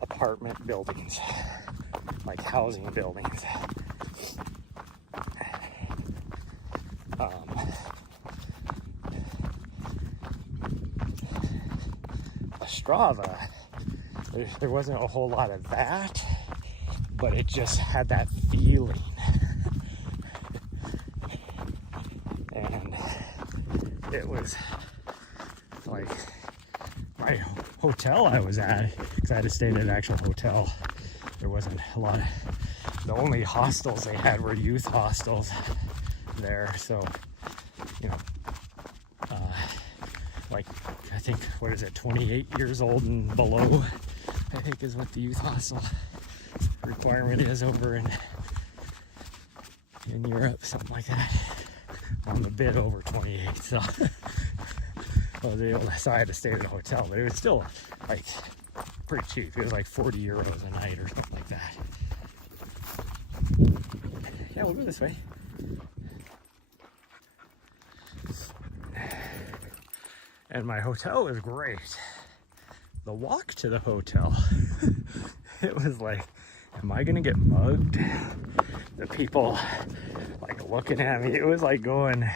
apartment buildings, like housing buildings. Strava, there wasn't a whole lot of that, but it just had that feeling. And it was like my hotel I was at, because I had to stay in an actual hotel. There wasn't a lot of, the only hostels they had were youth hostels there. So, you know, like, I think, what is it, 28 years old and below, I think is what the youth hostel requirement is over in Europe, something like that. I'm a bit over 28, so so I had to stay at a hotel, but it was still like pretty cheap. It was like 40 euros a night or something like that. Yeah, we'll go this way. And my hotel was great. The walk to the hotel, it was like, am I gonna get mugged? The people like looking at me, it was like going,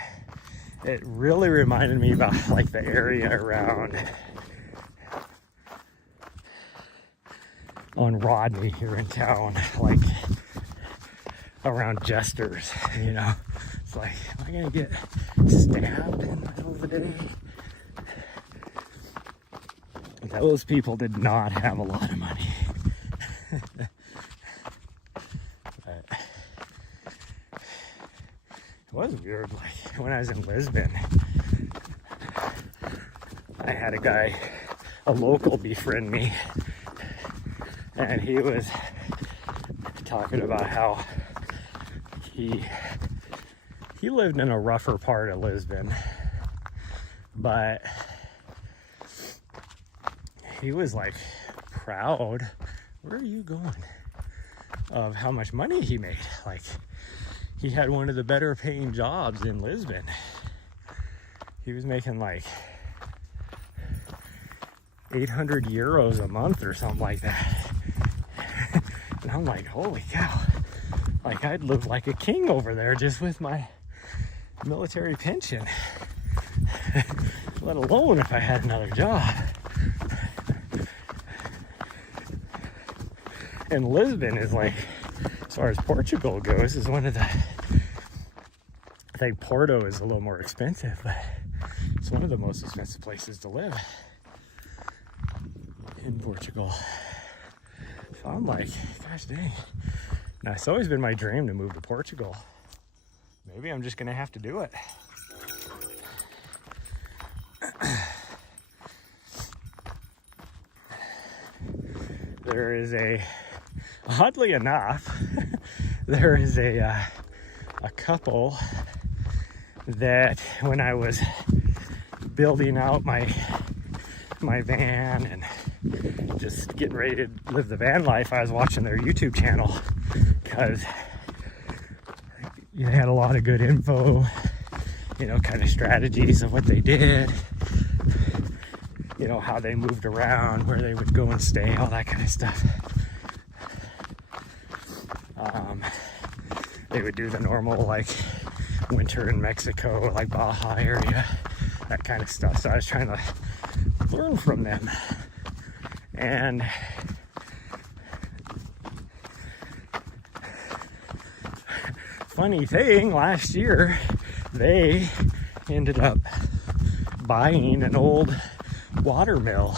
it really reminded me about like the area around on Rodney here in town, like around Jester's, you know. It's like, am I gonna get stabbed in the middle of the day? Those people did not have a lot of money. But it was weird, like when I was in Lisbon, I had a guy, a local, befriend me, and he was talking about how he lived in a rougher part of Lisbon, but he was like proud, where are you going, of how much money he made. Like, he had one of the better paying jobs in Lisbon. He was making like 800 euros a month or something like that. And I'm like, holy cow, like I'd live like a king over there just with my military pension, let alone if I had another job. And Lisbon is like, as far as Portugal goes, is one of the, I think Porto is a little more expensive, but it's one of the most expensive places to live in Portugal. So I'm like, gosh dang. Now, it's always been my dream to move to Portugal. Maybe I'm just gonna have to do it. There is a, oddly enough, there is a couple that when I was building out my van and just getting ready to live the van life, I was watching their YouTube channel because they had a lot of good info, you know, kind of strategies of what they did, you know, how they moved around, where they would go and stay, all that kind of stuff. They would do the normal, like, winter in Mexico, like Baja area, that kind of stuff. So I was trying to learn from them. And funny thing, last year, they ended up buying an old water mill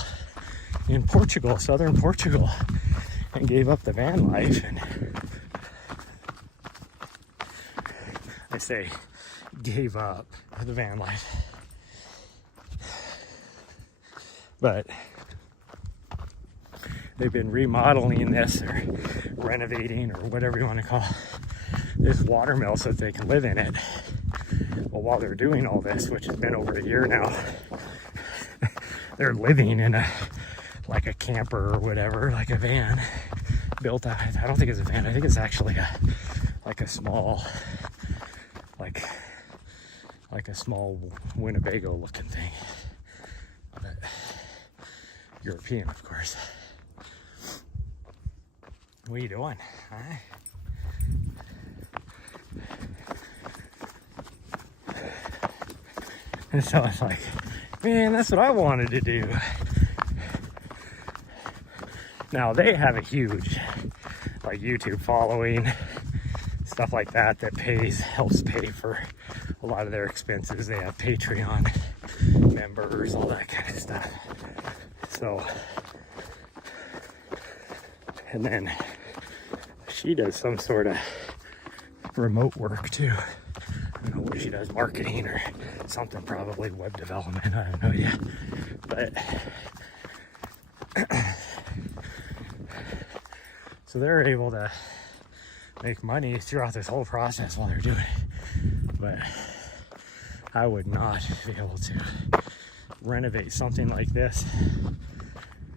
in Portugal, southern Portugal, and gave up the van life. And I say gave up the van life, but they've been remodeling this or renovating or whatever you want to call this water mill so that they can live in it. Well, while they're doing all this, which has been over a year now, they're living in a like a camper or whatever, like a van built out. I don't think it's a van. I think it's actually like a small, like a small Winnebago looking thing, but European, of course. What are you doing? Huh? And so it's like, man, that's what I wanted to do. Now they have a huge like YouTube following, stuff like that, that helps pay for a lot of their expenses. They have Patreon members, all that kind of stuff. So, and then she does some sort of remote work too. I don't know what she does, marketing or something, probably web development, I have no idea. But so they're able to make money throughout this whole process while they're doing it. But I would not be able to renovate something like this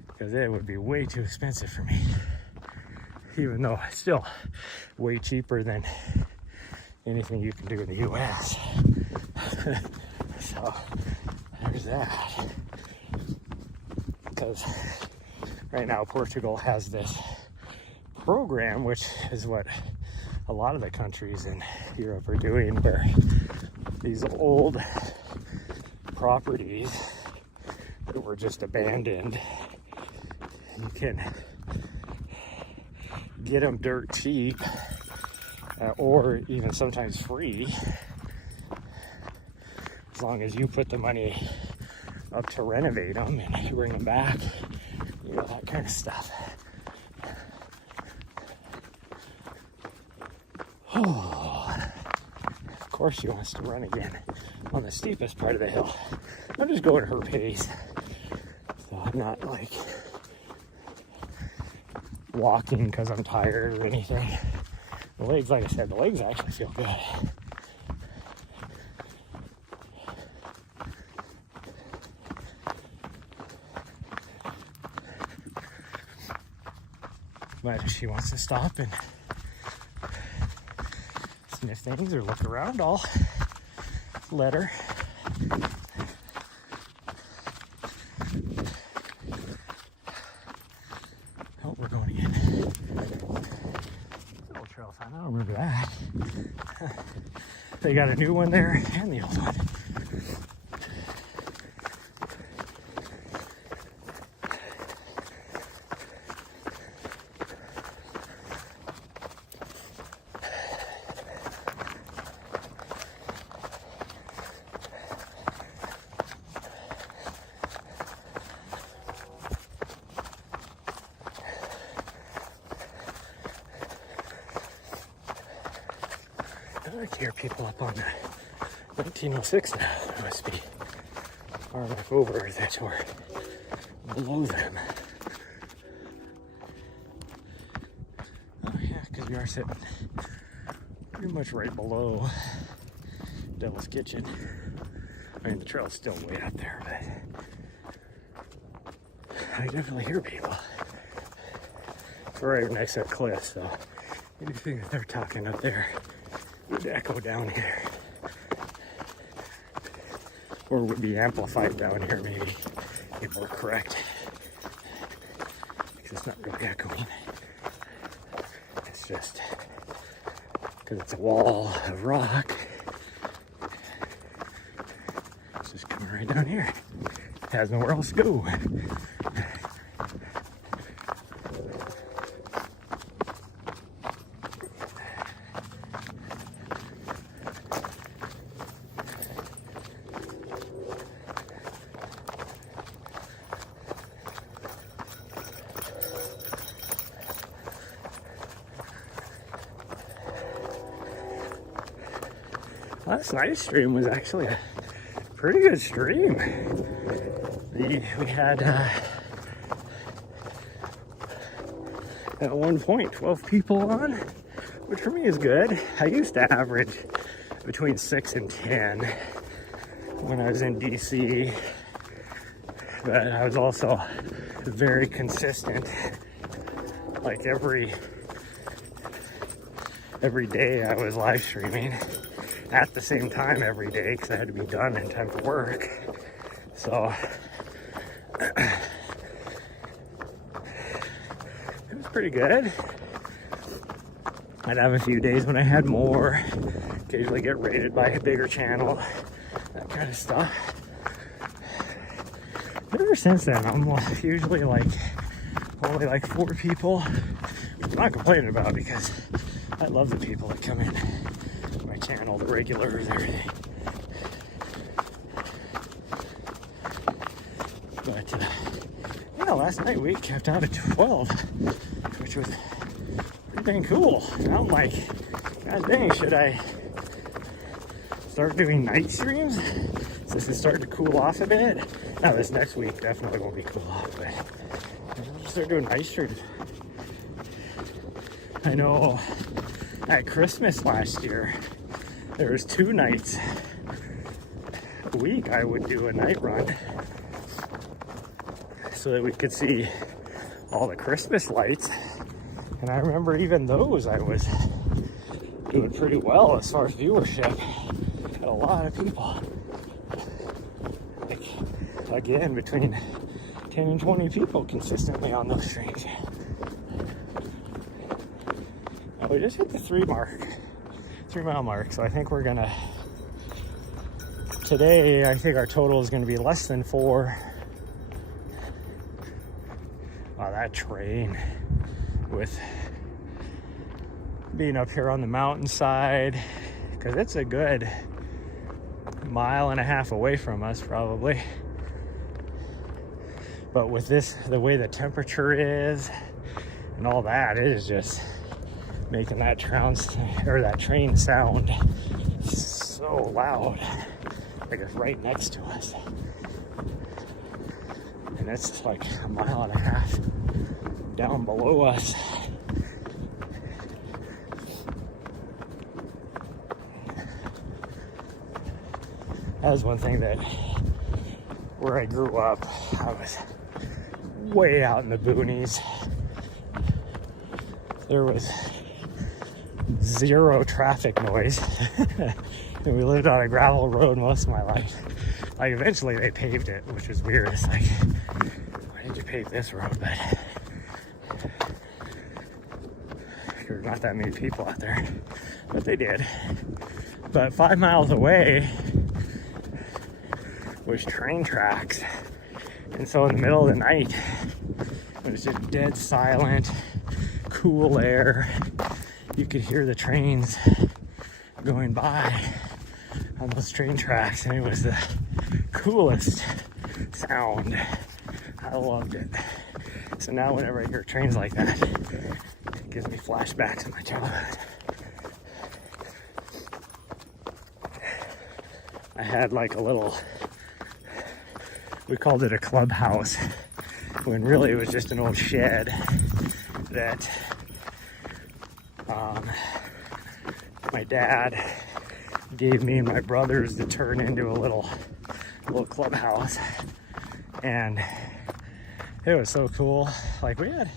because it would be way too expensive for me. Even though it's still way cheaper than anything you can do in the US. So there's that. Because right now Portugal has this program, which is what a lot of the countries in Europe are doing, where these old properties that were just abandoned, you can get them dirt cheap, or even sometimes free, as long as you put the money up to renovate them and you bring them back, you know, that kind of stuff. Oh, of course she wants to run again on the steepest part of the hill. I'm just going her pace, so I'm not like walking because I'm tired or anything. The legs, like I said, the legs actually feel good. But if she wants to stop and sniff things or look around, I'll let her. Oh, we're going again. Little trail sign, I don't remember that. They got a new one there and the old one. I can hear people up on the 1906 now. It must be far enough over that we're below them. Oh yeah, because we are sitting pretty much right below Devil's Kitchen. I mean, the trail's still way up there, but I definitely hear people. We're right next to a cliff, so anything that they're talking up there would echo down here, or would be amplified down here, maybe be more correct, because it's not really echoing. It's just because it's a wall of rock. It's just coming right down here. It has nowhere else to go. Last night's stream was actually a pretty good stream. We had, at one point, 12 people on, which for me is good. I used to average between 6 and 10 when I was in DC, but I was also very consistent. Like every day I was live streaming at the same time every day because I had to be done in time for work. So it was pretty good. I'd have a few days when I had more, occasionally get rated by a bigger channel, that kind of stuff. But ever since then, I'm usually like only like 4 people, which I'm not complaining about because I love the people that come in my channel, the regulars, everything. But yeah, last night we capped out at 12, which was pretty dang cool. Now I'm like, god dang, should I start doing night streams since it's starting to cool off a bit? Now this next week definitely won't be cool off, but I'll start doing night streams. I know at Christmas last year, there was 2 nights a week I would do a night run so that we could see all the Christmas lights. And I remember even those I was doing pretty well as far as viewership. Had a lot of people. Like, again, between 10 and 20 people consistently on those streams. We just hit the 3-mile mark, so I think we're gonna, today I think our total is gonna be less than 4. Wow, that train with being up here on the mountainside, because it's a good 1.5 miles away from us probably. But with this, the way the temperature is and all that, it is just making that train sound so loud, like it's right next to us, and it's like 1.5 miles down below us. That was one thing that where I grew up, I was way out in the boonies. There was 0 traffic noise. And we lived on a gravel road most of my life. Like eventually they paved it, which was weird. It's like, why did you pave this road? But there's not that many people out there, but they did. But 5 miles away was train tracks. And so in the middle of the night, it was just dead silent, cool air. You could hear the trains going by on those train tracks, and it was the coolest sound. I loved it. So now whenever I hear trains like that, it gives me flashbacks of my childhood. I had like a little, we called it a clubhouse, when really it was just an old shed that my dad gave me and my brothers to turn into a little clubhouse. And it was so cool. Like we had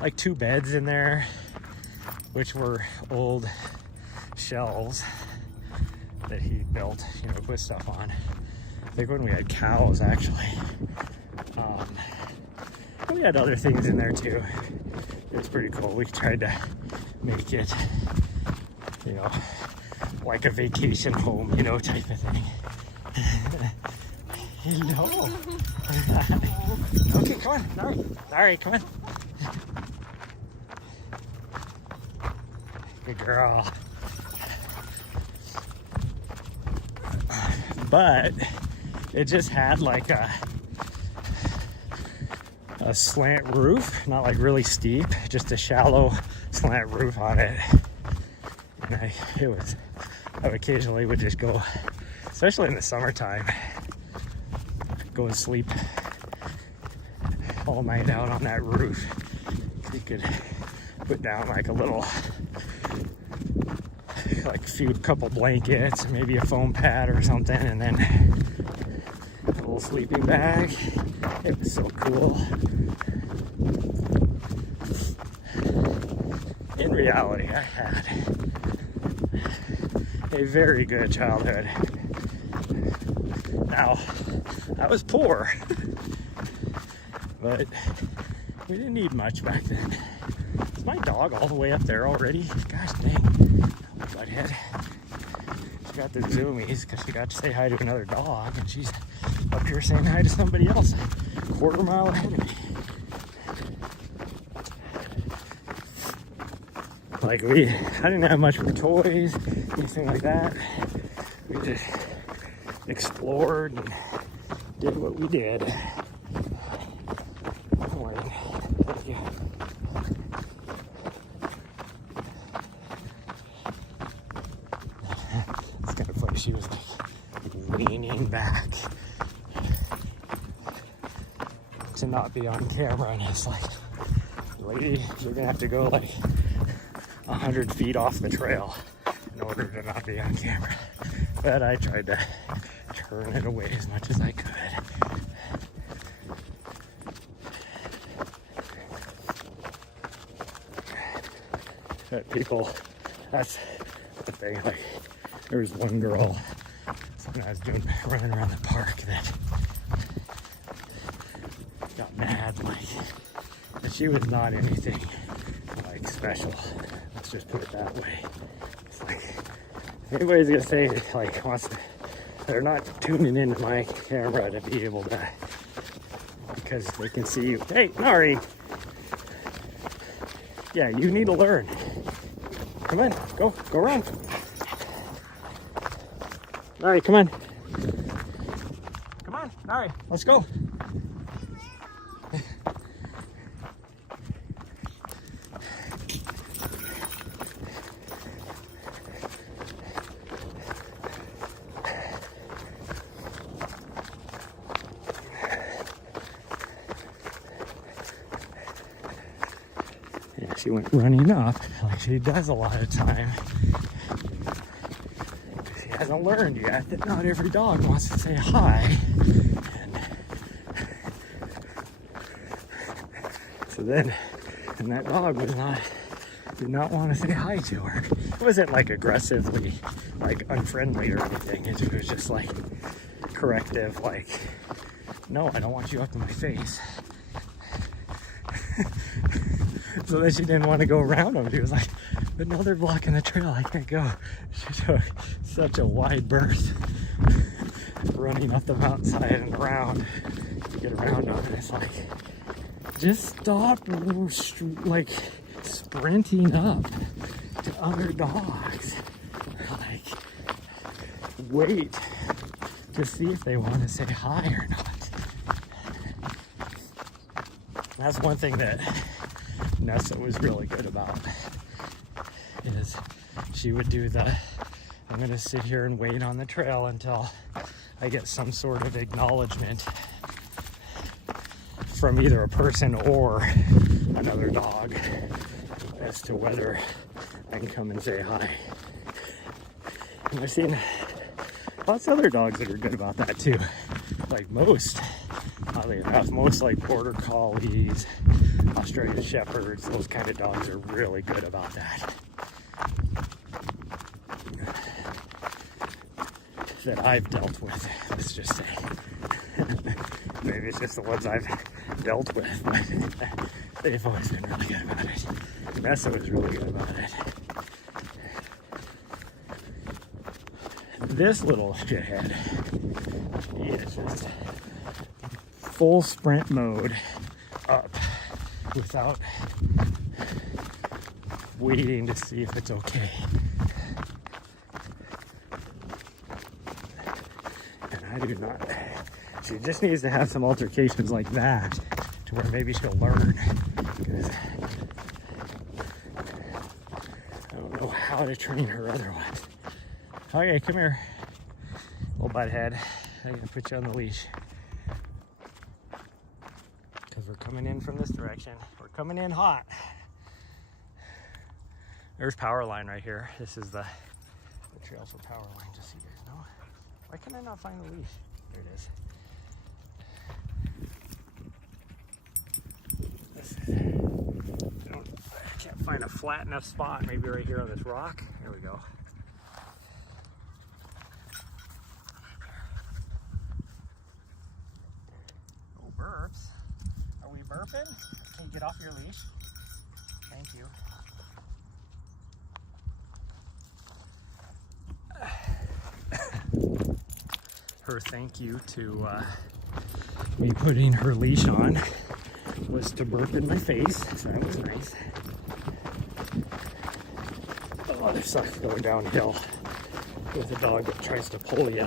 like 2 beds in there, which were old shelves that he built, you know, put stuff on. I think when we had cows, actually. We had other things in there too. It was pretty cool. We tried to make it, you know, like a vacation home, you know, type of thing. Hello. Okay, come on. Sorry, come on. Good girl. But it just had like a slant roof, not like really steep, just a shallow slant roof on it. And I occasionally would just go, especially in the summertime, go and sleep all night out on that roof. You could put down like a little, like couple blankets, maybe a foam pad or something, and then a little sleeping bag. It was so cool. in reality, I had a very good childhood. Now, I was poor, but we didn't need much back then. Is my dog all the way up there already? Gosh dang, butthead. She got the zoomies because she got to say hi to another dog, and she's up here saying hi to somebody else a quarter mile ahead of me. Like I didn't have much for toys, anything like that. We just explored and did what we did. Like, yeah. It's kind of funny. She was like leaning back to not be on camera, and it's like, lady, you're gonna have to go like 100 feet off the trail in order to not be on camera. But I tried to turn it away as much as I could. But people, that's the thing, like, there was one girl when I was running around the park that got mad, like, that she was not anything like special. Let's just put it that way. It's like, if anybody's gonna say, like, they're not tuning into my camera to be able to, because they can see you. Hey, Nari! Yeah, you need to learn. Come on, go around. Nari, come on. Come on, Nari, let's go. She went running up like she does a lot of time. She hasn't learned yet that not every dog wants to say hi. And that dog did not want to say hi to her. It wasn't like aggressively, like unfriendly or anything. It was just like corrective, like, no, I don't want you up in my face. So then she didn't want to go around them. She was like, but no, they're blocking the trail. I can't go. She took such a wide berth running up the mountainside and around to get around them. And it's like, just stop like sprinting up to other dogs. Like, wait to see if they want to say hi or not. That's one thing that Nessa was really good about, is she would do I'm gonna sit here and wait on the trail until I get some sort of acknowledgement from either a person or another dog as to whether I can come and say hi. And I've seen lots of other dogs that are good about that too. Like most, oddly enough, most like border collies, Australian shepherds, those kind of dogs are really good about that. That I've dealt with, let's just say. Maybe it's just the ones I've dealt with, but they've always been really good about it. Nessa was really good about it. This little shithead, he is just full sprint mode up without waiting to see if it's okay. And I do not. She just needs to have some altercations like that to where maybe she'll learn. Because I don't know how to train her otherwise. Okay, come here, little butthead. I'm gonna put you on the leash. Because we're coming in from this direction. We're coming in hot. There's power line right here. This is the trail for power line, just so you guys know. Why can I not find the leash? There it is. I can't find find a flat enough spot, maybe right here on this rock. There we go. Oh, burps. Are we burping? Can you get off your leash? Thank you. Her thank you to me putting her leash on was to burp in my face, so that was nice. Oh, this sucks going downhill with a dog that tries to pull you,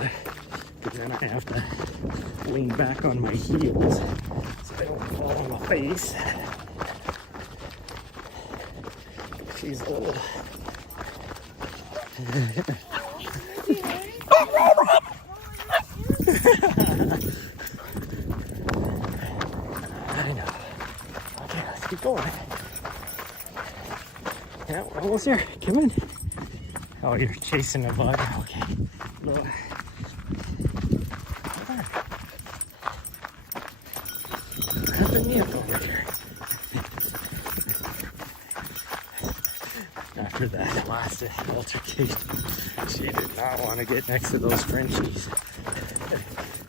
because then I have to lean back on my heels so I don't fall on my face. She's a little... I know. Okay, let's keep going. Yeah, we're almost here. Come on. Oh, you're chasing a bug. Okay. Hold on. Nothing new over here. After that last altercation, she did not want to get next to those Frenchies.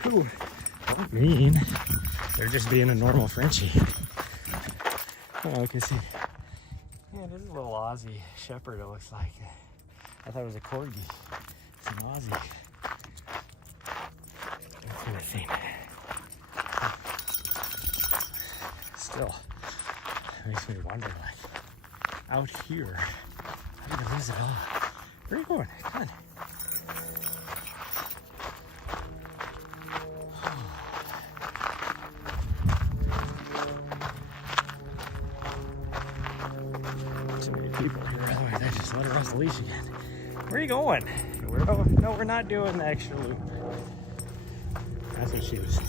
Ooh, not mean. They're just being a normal Frenchie. Oh, I can see. Yeah, this is a little Aussie Shepherd, it looks like. I thought it was a Corgi. It's an Aussie. That's missing. Still, makes me wonder, like, out here, how did I lose it all? Where are you going? Come on. Too many people here, otherwise I just let her off the leash again. Where are you going? No, we're not doing the extra loop. That's what she was.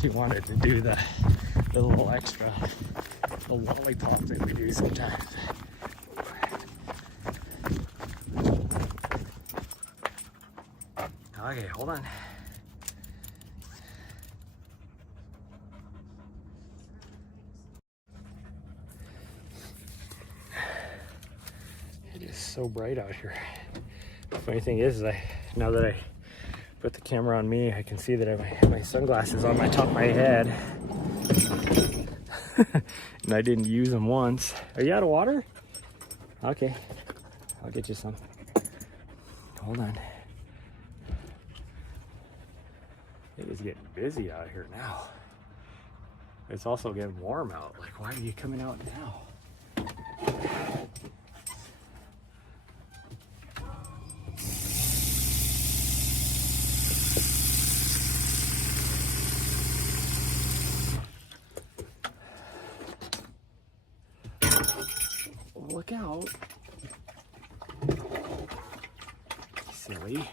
She wanted to do the little extra, the lollipop that we do sometimes. Okay, hold on. It is so bright out here. The funny thing is, now that I put the camera on me, I can see that I have my sunglasses on my top of my head. And I didn't use them once. Are you out of water? Okay, I'll get you some. Hold on. It is getting busy out here now. It's also getting warm out. Like, why are you coming out now? Look out. Silly.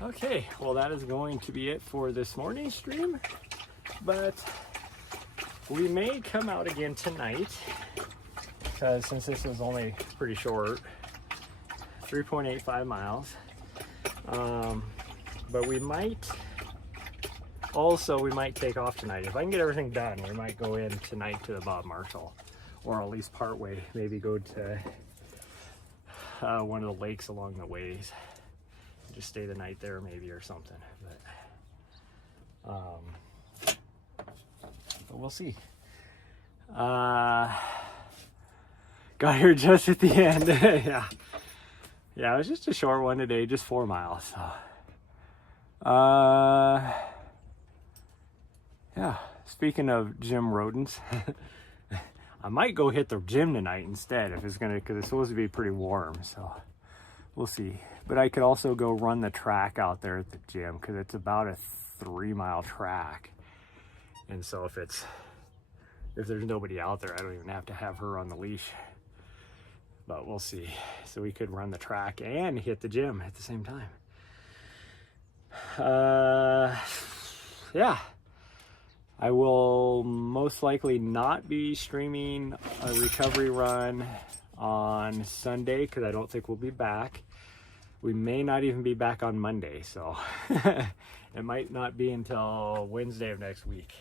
Okay, well that is going to be it for this morning's stream, but we may come out again tonight, because since this was only pretty short, 3.85 miles, but we might take off tonight. If I can get everything done, we might go in tonight to the Bob Marshall, or at least part way, maybe go to one of the lakes along the ways. Just stay the night there maybe or something, but we'll see. Got here just at the end. Yeah, it was just a short one today, just 4 miles. So. Yeah, speaking of gym rodents, I might go hit the gym tonight instead if it's gonna, because it's supposed to be pretty warm, so we'll see. But I could also go run the track out there at the gym, because it's about a 3-mile track. And so if there's nobody out there, I don't even have to have her on the leash. But we'll see. So we could run the track and hit the gym at the same time. Yeah. I will most likely not be streaming a recovery run on Sunday, because I don't think we'll be back. we may not even be back on Monday, so it might not be until Wednesday of next week.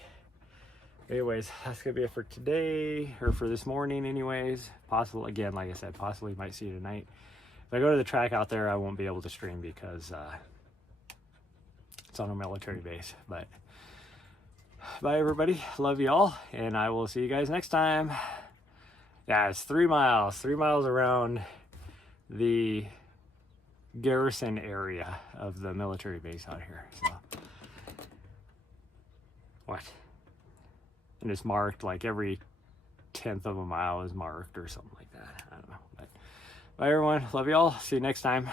Anyways, that's gonna be it for today, or for this morning anyways. Possible, again, like I said, possibly might see you tonight. If I go to the track out there, I won't be able to stream because it's on a military base. But bye everybody, love y'all, and I will see you guys next time. Yeah, it's 3 miles around the garrison area of the military base out here. So what? And it's marked, like every 10th of a mile is marked or something like that. I don't know. But bye everyone, love y'all, see you next time.